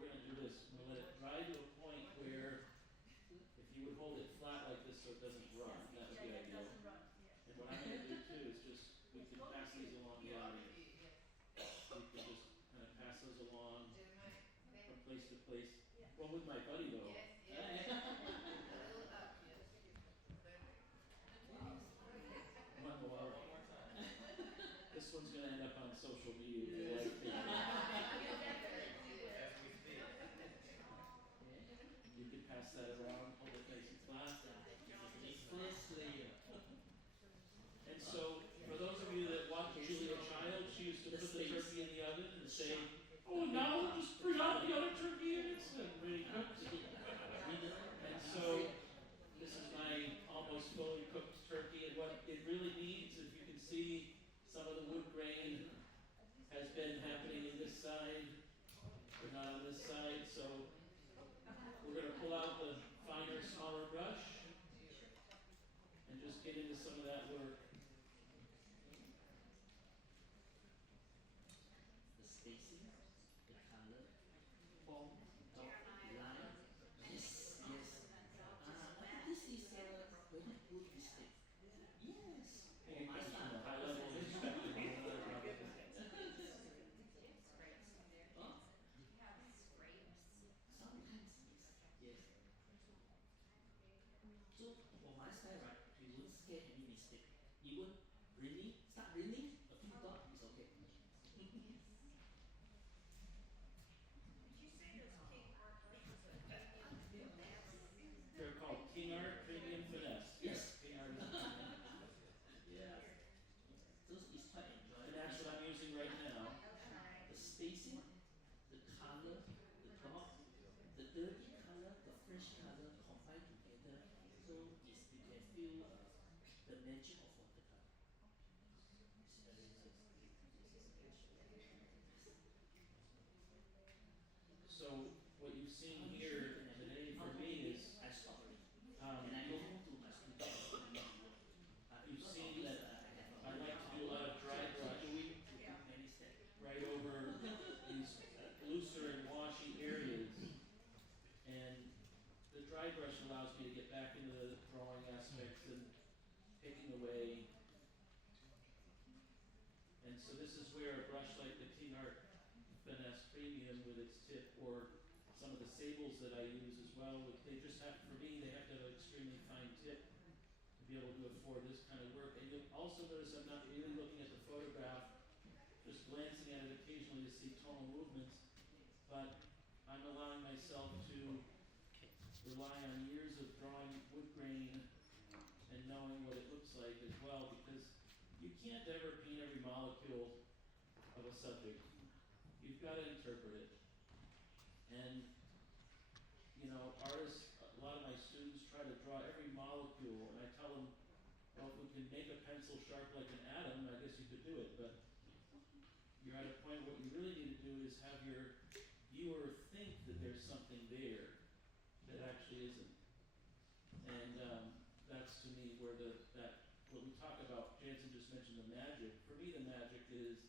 we're going to do this. I'm going to let it dry to a point where if you would hold it flat like this so it doesn't run, that would be ideal. And what I'm going to do too is just, we can pass these along the audience. We can just kind of pass those along from place to place. Well, with my buddy though. Come on, Noel. This one's going to end up on social media. If you like it. You can pass that around, hold it nice and flat. First layer. And so, for those of you that watch Julia Child, she used to put the turkey in the oven and say, "Oh, now just bring out the other turkey and it's ready cooked." And so, this is my almost fully cooked turkey, and what it really needs, if you can see, some of the wood grain has been happening in this side, or not on this side, so we're going to pull out the finer, smaller brush and just get into some of that work. The spacing, the color, form, dot, line. Yes. This is a very good mistake. Yes. I think it comes from a high level of instruction. Huh? Sometimes yes. So for my style, right, we won't scare any mistake. Even start raining, a few dots is okay. They're called King Art Premium Finesse. Yes. King Art is Yeah. So it's quite enjoyable. and that's what I'm using right now. The spacing, the color, the dot, the dirty color, the fresh color combined together, so you can feel the magic of watercolor. It's very nice. So what you've seen here today for me is I stop already. And I go home to my studio. you've seen that dry brush allows me to get back into the drawing aspects and picking away. And so this is where a brush like the King Art Finesse Premium with its tip, or some of the sables that I use as well, they just have, for me, they have to have an extremely fine tip to be able to afford this kind of work. And you'll also notice I'm not really looking at the photograph, just glancing at it occasionally to see tonal movements, but I'm allowing myself to rely on years of drawing wood grain and knowing what it looks like as well, because you can't ever paint every molecule of a subject. You've got to interpret it. And, you know, artists, a lot of my students try to draw every molecule, and I tell them, well, if we can make a pencil sharp like an atom, I guess you could do it, but you're at a point what you really need to do is have your viewer think that there's something there that actually isn't. And that's to me where when we talk about, Jansen just mentioned the magic. For me, the magic is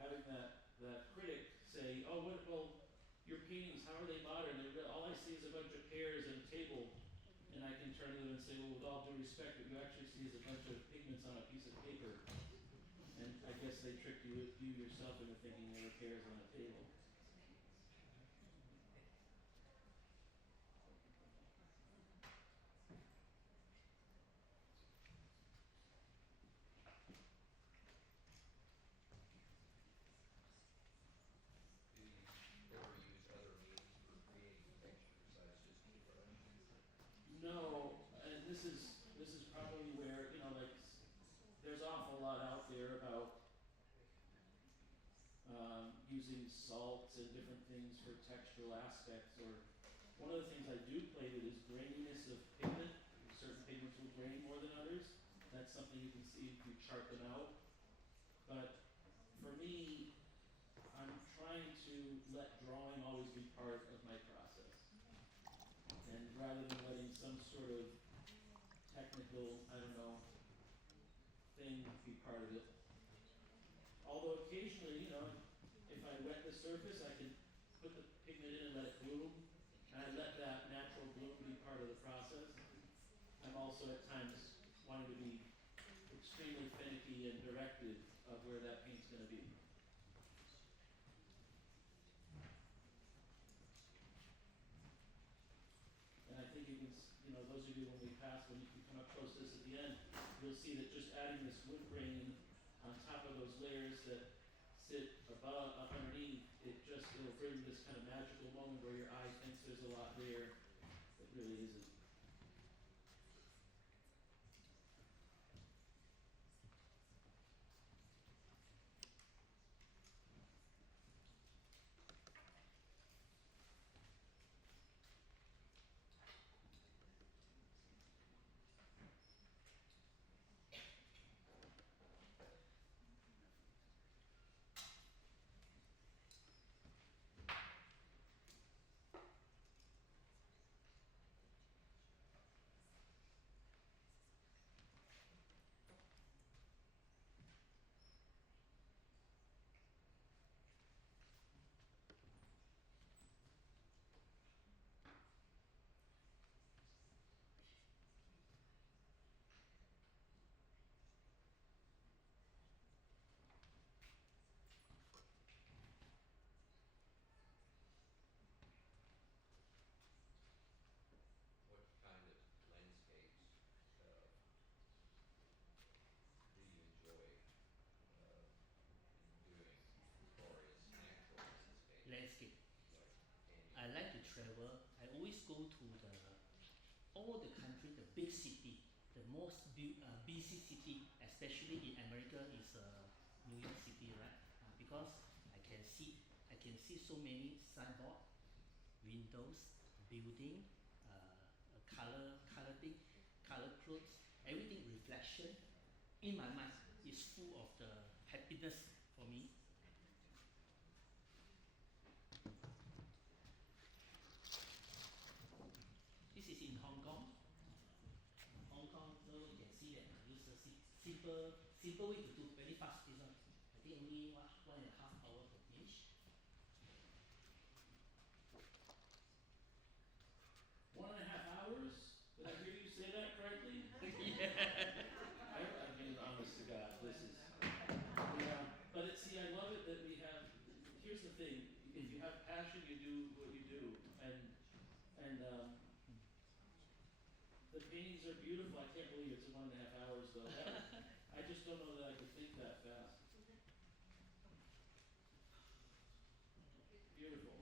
having that critic say, oh, well, your paintings, how are they modern? All I see is a bunch of pears and a table. And I can turn to them and say, well, with all due respect, what you actually see is a bunch of pigments on a piece of paper. And I guess they tricked you yourself into thinking they were pears on a table. Do you ever use other means for creating texture besides just the brush? No, and this is probably where, like, there's an awful lot out there about using salts and different things for textural aspects. Or one of the things I do play with is graininess of pigment. Certain pigments will grain more than others. That's something you can see if you chart them out. But for me, I'm trying to let drawing always be part of my process. And rather than letting some sort of technical, thing be part of it. Although occasionally, if I wet the surface, I can put the pigment in and let it bloom. And I let that natural bloom be part of the process. I'm also at times wanting to be extremely finicky and directed of where that paint's going to be. And I think you can, those of you when we pass, when you can come up close to this at the end, you'll see that just adding this wood grain on top of those layers that sit above, underneath, it'll bring this kind of magical moment where your eye thinks there's a lot there that really isn't. What kind of landscapes do you enjoy doing as far as natural landscapes? Landscape. Like I canyon? like to travel. I always go to all the country, the big city, the most busy city, especially in America, is New York City, right? Because I can see so many signboard, windows, building, color thing, color clothes, everything reflection. In my mind, is full of the happiness for me. This is in Hong Kong. Hong Kong, so you can see that I use a simple way to do, very fast this one. I think only 1.5 hours to finish. thing. If you have passion, you do what you do, and the paintings are beautiful. I can't believe it's 1.5 hours though. I just don't know that I could think that fast. Beautiful.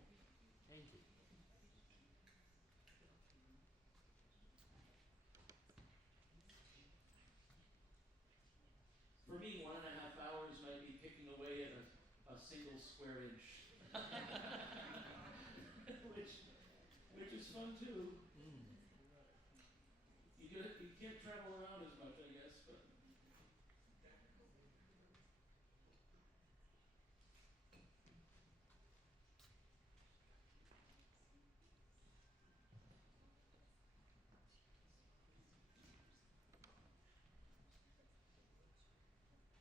Thank you. For me, 1.5 hours might be picking away at a single square inch, which is fun too. You can't travel around as much, I guess, but.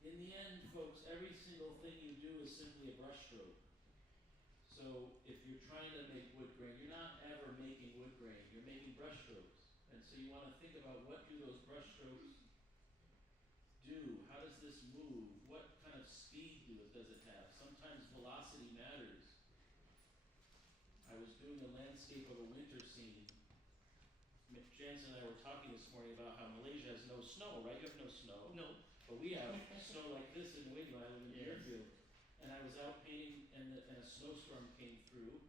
In the end, folks, every single thing you do is simply a brushstroke. So if you're trying to make wood grain, you're not ever making wood grain, you're making brushstrokes. And so you want to think about what do those brushstrokes do? How does this move? What kind of speed does it have? Sometimes velocity matters. I was doing a landscape of a winter scene. Jansen and I were talking this morning about how Malaysia has no snow, right? You have no snow. No. But we have snow like this in New England. I live in Yes. Deerfield. And I was out painting and a snowstorm came through.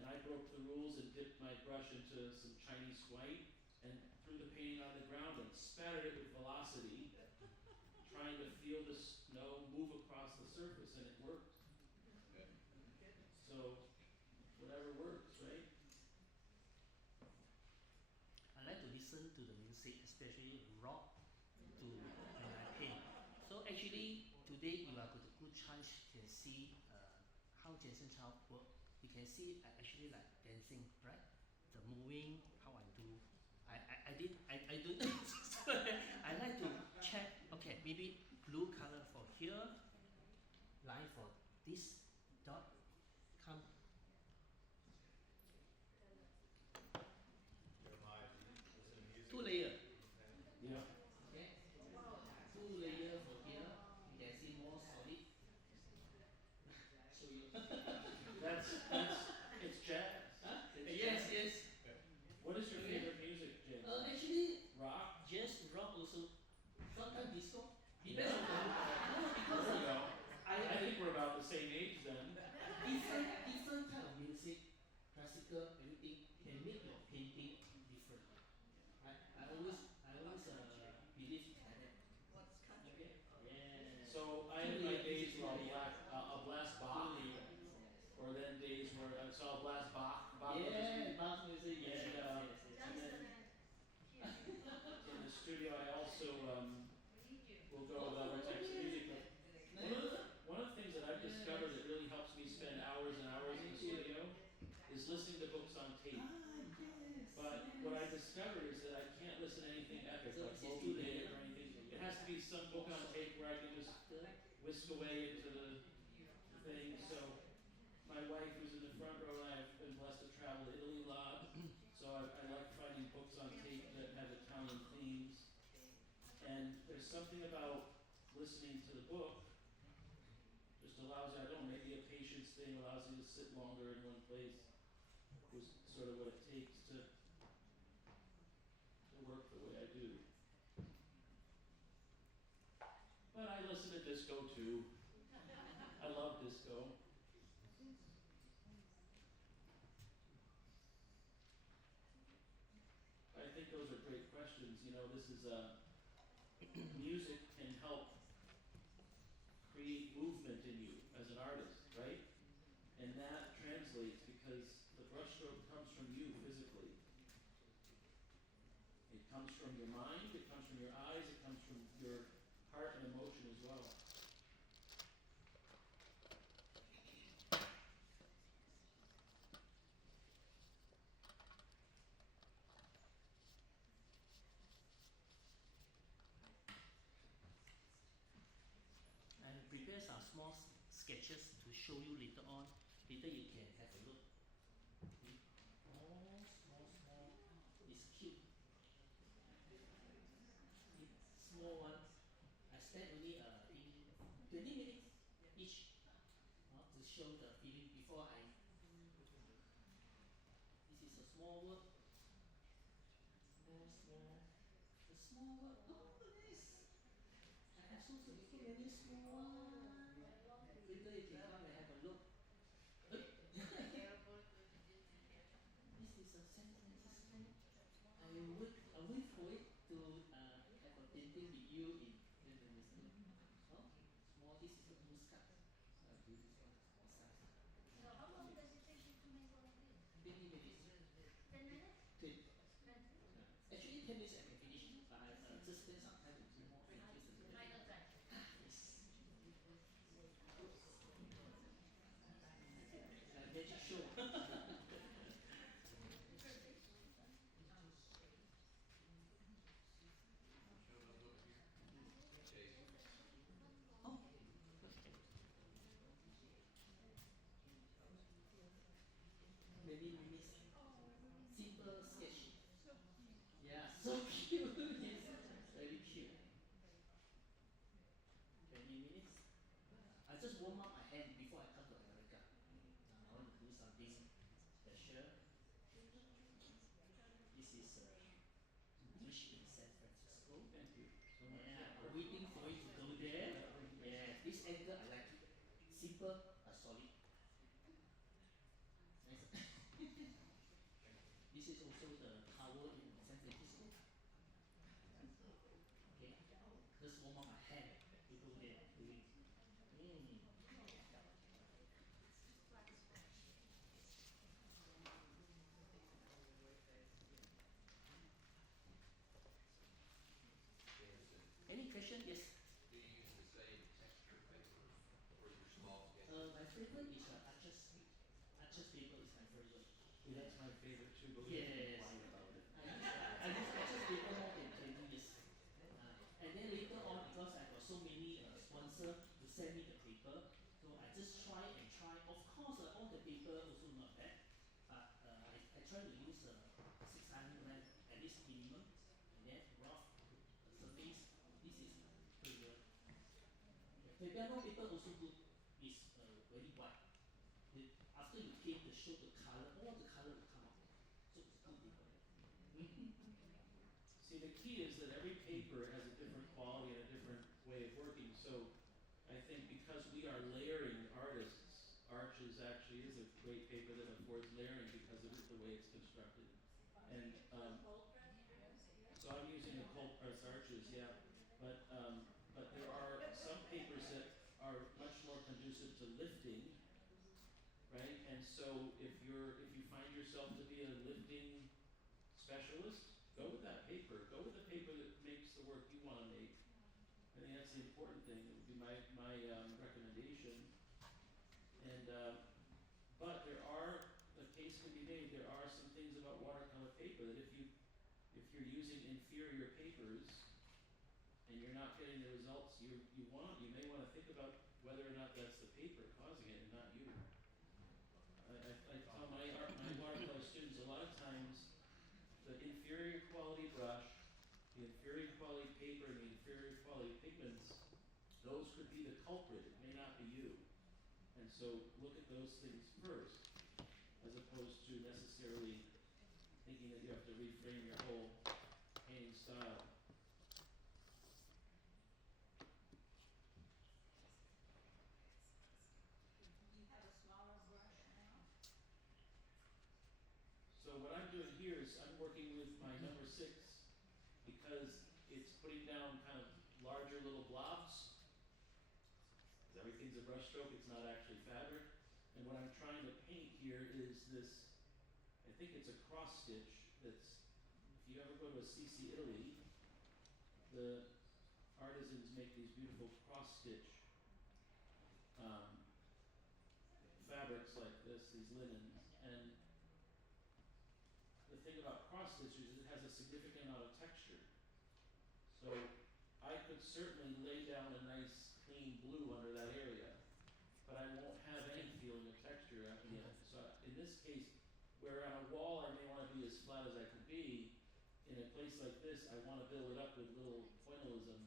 And I broke the rules and dipped my brush into some Chinese white and threw the painting on the ground and spattered it with velocity, trying to feel the snow move across the surface, and it worked. So, whatever works, right? I like to listen to the music, especially rock, to when I paint. So actually, today you are got a good chance to see how Jansen Chow work. You can see actually like dancing, right? The moving, how I do. I don't. I like to check. Okay, maybe blue color for here, line for this dot, come. Jeremiah, do you listen to music? 2 layer. Yeah. Okay. 2 layer for here. You can see more solid. So you. It's jazz. Huh? It's Yes, jazz. yes. What is your favorite music, James? Actually, Rock? just rock also. Sometimes disco. Yeah. Depends on the mood. No, because There we go. I I think we're about the same age then. different kind of music, classical, everything can make your painting different. I always believe like that. What's country? Okay. Yeah. So I have my days where I'll blast Bach, or then days where so I'll blast Bach. Bach will just Yeah, be, Bach music. Yes, and, yes, yes, yes. and then in the studio I also will go with other types of music. One of the things that I've discovered that really helps me spend hours and hours in the studio is listening to books on tape. But what I discovered is that I can't listen to anything epic, like Moby Dick or anything. It has to be some book on tape where I can just whisk away into the thing. So my wife, who's in the front row, and I have been blessed to travel to Italy a lot. So I like finding books on tape that have Italian themes. And there's something about listening to the book just allows you, I don't know, maybe a patience thing allows you to sit longer in one place. Was sort of what it takes to work the way I do. But I listen to disco too. I love disco. I think those are great questions. You know, this is music can help create movement in you as an artist, right? And that translates because the brushstroke comes from you physically. It comes from your mind, it comes from your eyes, it comes from your heart and emotion as well. And prepare some small sketches to show you later on. Later you can have a look. Okay. All small. It's cute. Okay. Small ones. I spend only 20 minutes each to show show the feeling before I. This is a small work. Small. The small work. Oh, nice. I have so many small ones. Later you can come and have a look. This is a San Francisco. I wait for it to have a painting with you in San Francisco. Oh, small. This is a postcard. So I do this one small size. So how long does it take you to make one of these? 20 minutes. 10 minutes? 20. 20? Actually, 10 minutes I can finish, but I just spend some time to do more pictures and everything. Final touch. Yes. Like magic show. Show those over here. Jason. Oh. Many minutes. Simple sketch. Yeah, so cute. Yes, very cute. 20 minutes. I just warm up my hand before I come to America. I want to do something special. This is Wish in San Francisco. Thank you so much. Yeah, I'm waiting for you to go there. Yeah, this angle I like it. Simple, solid. Nice. This is also the tower in San Francisco. Okay, just warm up my hand to go there. Jansen, Any question? Yes. do you use the same texture paper for your small sketches? My favorite is Arches. Arches paper is my favorite. That's my favorite too, but we have to be Yes. quiet about it. I use Arches paper more than 20 years. And then later on, because I got so many sponsors to send me the paper, so I just try and try. Of course, all the paper also not bad, but I try to use 600 gram at least minimum, and then rough surface. This is favorite. Fabriano paper also good. It's very white. After you paint the show the color, all the color will come out. So it's good paper. See, the key is that every paper has a different quality and a different way of working. So I think because we are layering artists, Arches actually is a great paper that affords layering because of the way it's constructed. And so I'm using the cold press Arches, yeah. But there are some papers that are much more conducive to lifting, right? And so if you find yourself to be a lifting specialist, go with that paper. Go with the paper that makes the work you want to make. I think that's the important thing. It would be my recommendation. And but there are a case can be made. There are some things about watercolor paper that if you're using inferior papers and you're not getting the results you want, you may want to think about whether or not that's the paper causing it and not you. I tell my watercolor students a lot of times the inferior quality brush, the inferior quality paper, and the inferior quality pigments, those could be the culprit. It may not be you. And so look at those things first, as opposed to necessarily thinking that you have to reframe your whole painting style. You have a smaller brush now? So what I'm doing here is I'm working with my number 6 because it's putting down kind of larger little blobs. Because everything's a brush stroke, it's not actually fabric. And what I'm trying to paint here is this, I think it's a cross stitch that's, if you ever go to a CC Italy, the artisans make these beautiful cross stitch fabrics like this, these linens. And the thing about cross stitches is it has a significant amount of texture. So I could certainly lay down a nice clean blue under that area, but I won't have any feeling of texture at the end. So in this case, where on a wall I may want to be as flat as I can be, in a place like this I want to build it up with little pointillism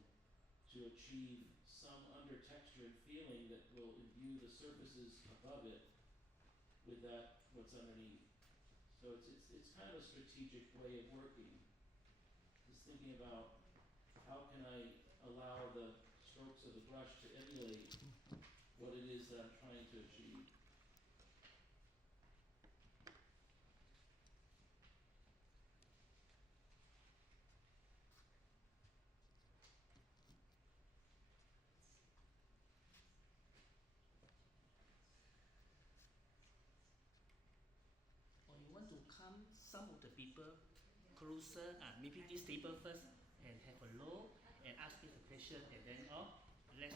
to achieve some smoother texture and feeling that will imbue the surfaces above it with that, what's underneath. So it's kind of a strategic way of working. Just thinking about how can I allow the strokes of the brush to emulate what it is that I'm trying to achieve. Or you want to come some of the people closer, maybe this table first, and have a look and ask me the question, and then let's.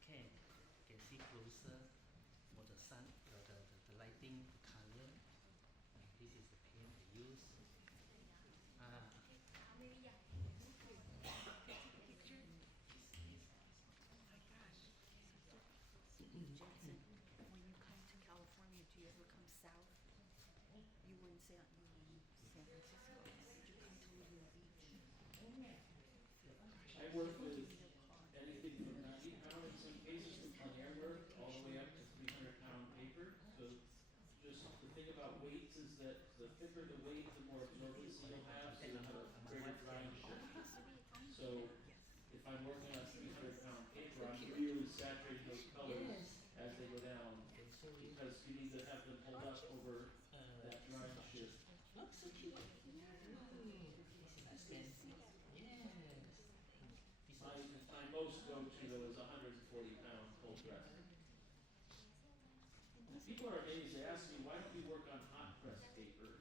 Okay, you can see closer for the sun, the lighting, the color. This is the paint I use. Jansen, when you come to California, do you ever come south? You were in San Francisco. Did you come to Laguna Beach? I work with anything from 90 pound, in some cases, with plein air work, all the way up to 300-pound paper. So just the thing about weights is that the thicker the weight, the more absorbency you'll have, so you'll have a greater drying shift. So if I'm working on 300-pound paper, I'm really saturating those colors as they go down, because you need to have them hold up over that drying shift. Oh, so cute. That's fancy. Yeah. My most go-to though is 140-pound cold press. People are amazed. They ask me, why don't you work on hot press paper?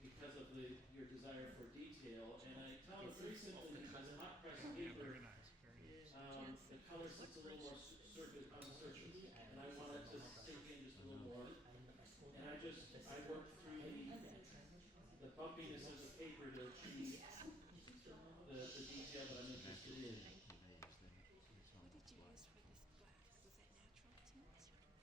Because of your desire for detail, and I tell them very simply, because hot press paper, the color sits a little more on the surface, and I want it to sink in just a little more. And I work through the bumpiness of the paper to achieve the detail that I'm interested in. What did you use for this black? Was that natural tint? What's this?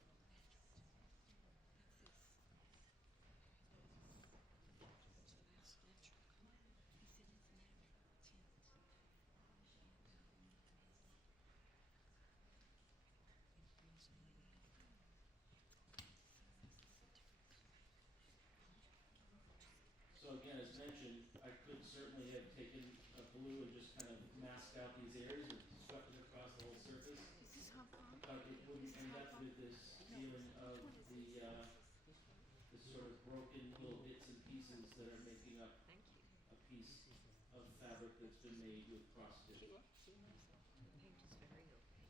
So that's natural color. He said it's natural tint. So again, as mentioned, I could certainly have taken a blue and just kind of masked out these areas and swept it across the whole surface. Is this Hong Kong? But it wouldn't end up with this feeling of this sort of broken little bits and pieces that are making up a piece of fabric that's been made with cross stitch. The paint is very opaque.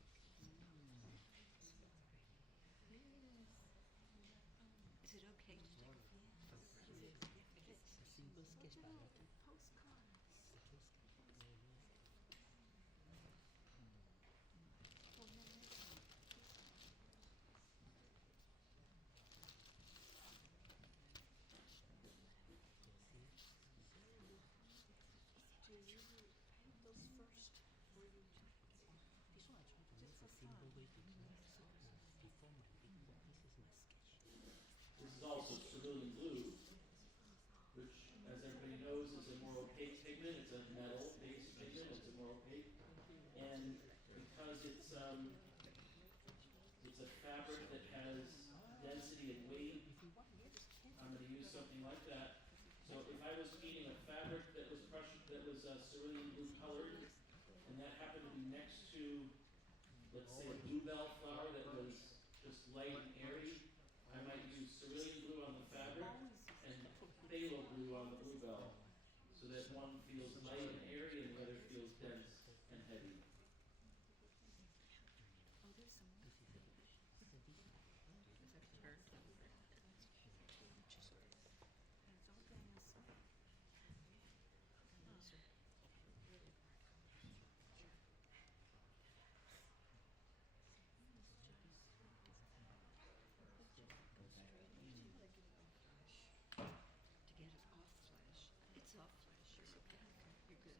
Is it okay to take a photo? Simple sketch by Lotte. Postcards. Do you paint those first, or you This one I try to just make for a simple fun? way to mix before my big work. This is my sketch. This is also cerulean blue, which, as everybody knows, is a more opaque pigment. It's a metal-based pigment. It's a more opaque, and because it's a fabric that has density and weight, I'm going to use something like that. So if I was painting a fabric that was cerulean blue colored, and that happened to be next to, let's say, a bluebell flower that was just light and airy, I might use cerulean blue on the fabric and phthalo blue on the bluebell, so that one feels light and airy and the other feels dense and heavy. Oh, there's some more. Is that turned? Which is good. And it's all done this way. And those are really hard colors. Go straight into regular brush to get it off flash. It's off flash. You're okay. You're good.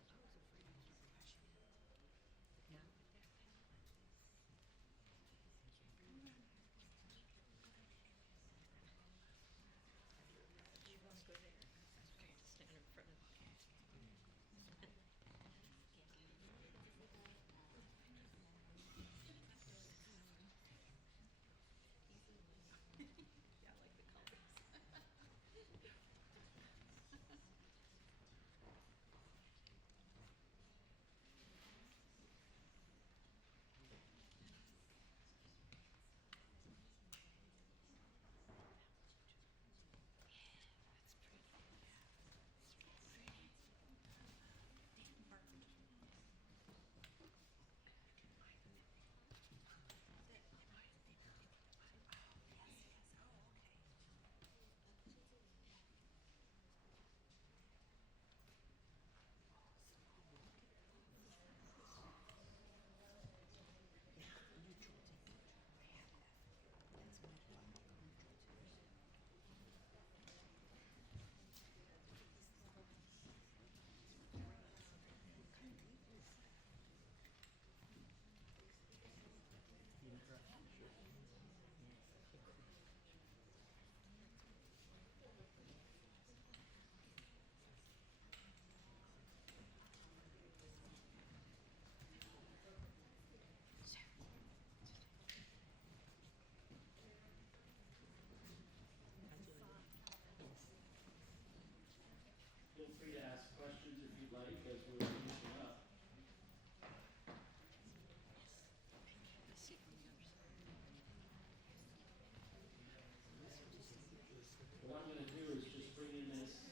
what I'm going to do is just bring in this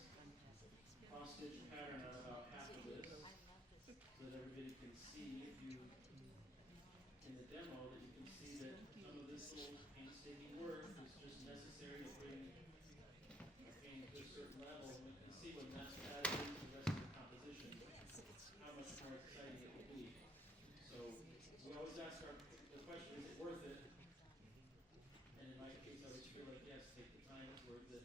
cross-stitch pattern on about half of this, so that everybody can see, if you, in the demo, that you can see that some of this little painstaking work is just necessary to bring the painting to a certain level, and we can see when that's added into the rest of the composition, how much more exciting it will be. So we always ask the question, is it worth it? And in my case, I always feel like, yes, take the time, it's worth it.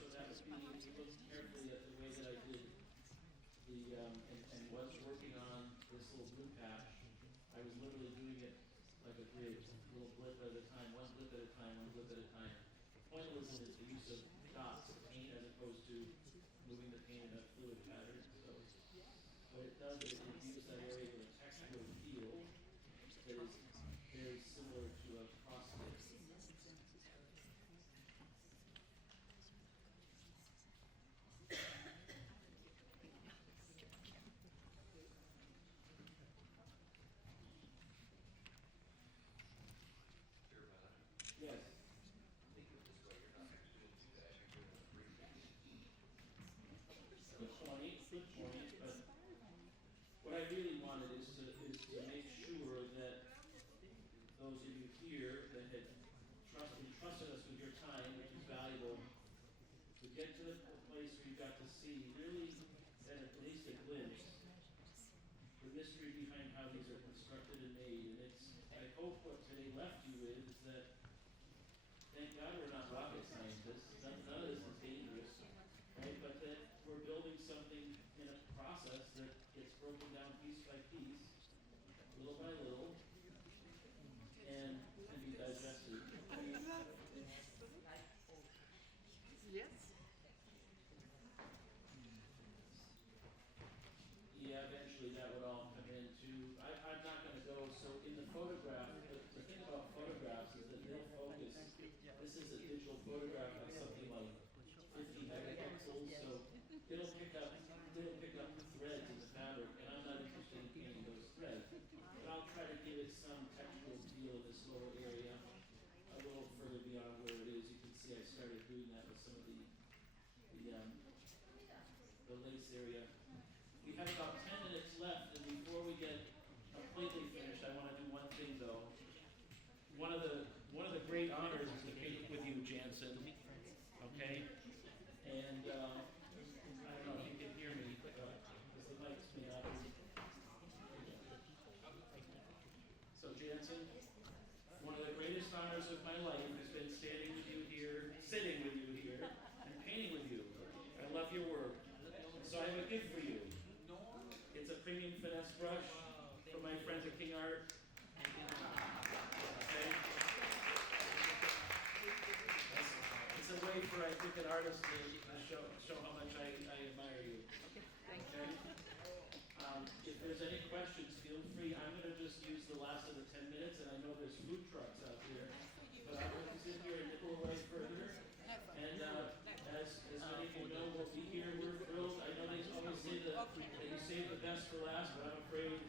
So that would be, if you look carefully at the way that I did and was working on this little blue patch, I was literally doing it like a grid, a little blip at a time, one blip at a time, one blip at a time. The point was in the use of dots of paint as opposed to moving the paint in a fluid pattern. So what it does is it gives that area with a textural feel that is very similar to a cross stitch. Yes. Think of it this way, you're not actually going to do that, you're doing a pre-painting. Good point, but what I really wanted is to make sure that those of you here that had entrusted us with your time, which is valuable, to get to the place where you got to see really at least a glimpse the mystery behind how these are constructed and made. And I hope what today left you with is that, thank God we're not rocket scientists, none of this is dangerous, right? But that we're building something in a process that gets broken down piece by piece, little by little, and can be digested. Yes. Yeah, eventually that would all come into. I'm not going to go. So in the photograph, the thing about photographs is that they'll focus. This is a digital photograph of something like 50 megapixels, so it'll pick up threads in the fabric, and I'm not interested in painting those threads. But I'll try to give it some textural feel in this lower area, a little further beyond where it is. You can see I started doing that with some of the lace area. We have about 10 minutes left, and before we get completely finished, I want to do one thing though. One of the great honors is to paint with you, Jansen. Okay? And I don't know if you can hear me, because the mic's may not be. So Jansen, one of the greatest honors of my life has been standing with you here, sitting with you here, and painting with you. I love your work. So I have a gift for you. It's a premium finesse brush from my friends at King Art. Okay? It's a way for, I think, an artist to show how much I admire you. Okay? If there's any questions, feel free. I'm going to just use the last of the 10 minutes, and I know there's food trucks out there, but I'm going to sit here and nibble away further. And as many of you know, we'll be here. We're thrilled. I know they always say that you save the best for last, but I'm afraid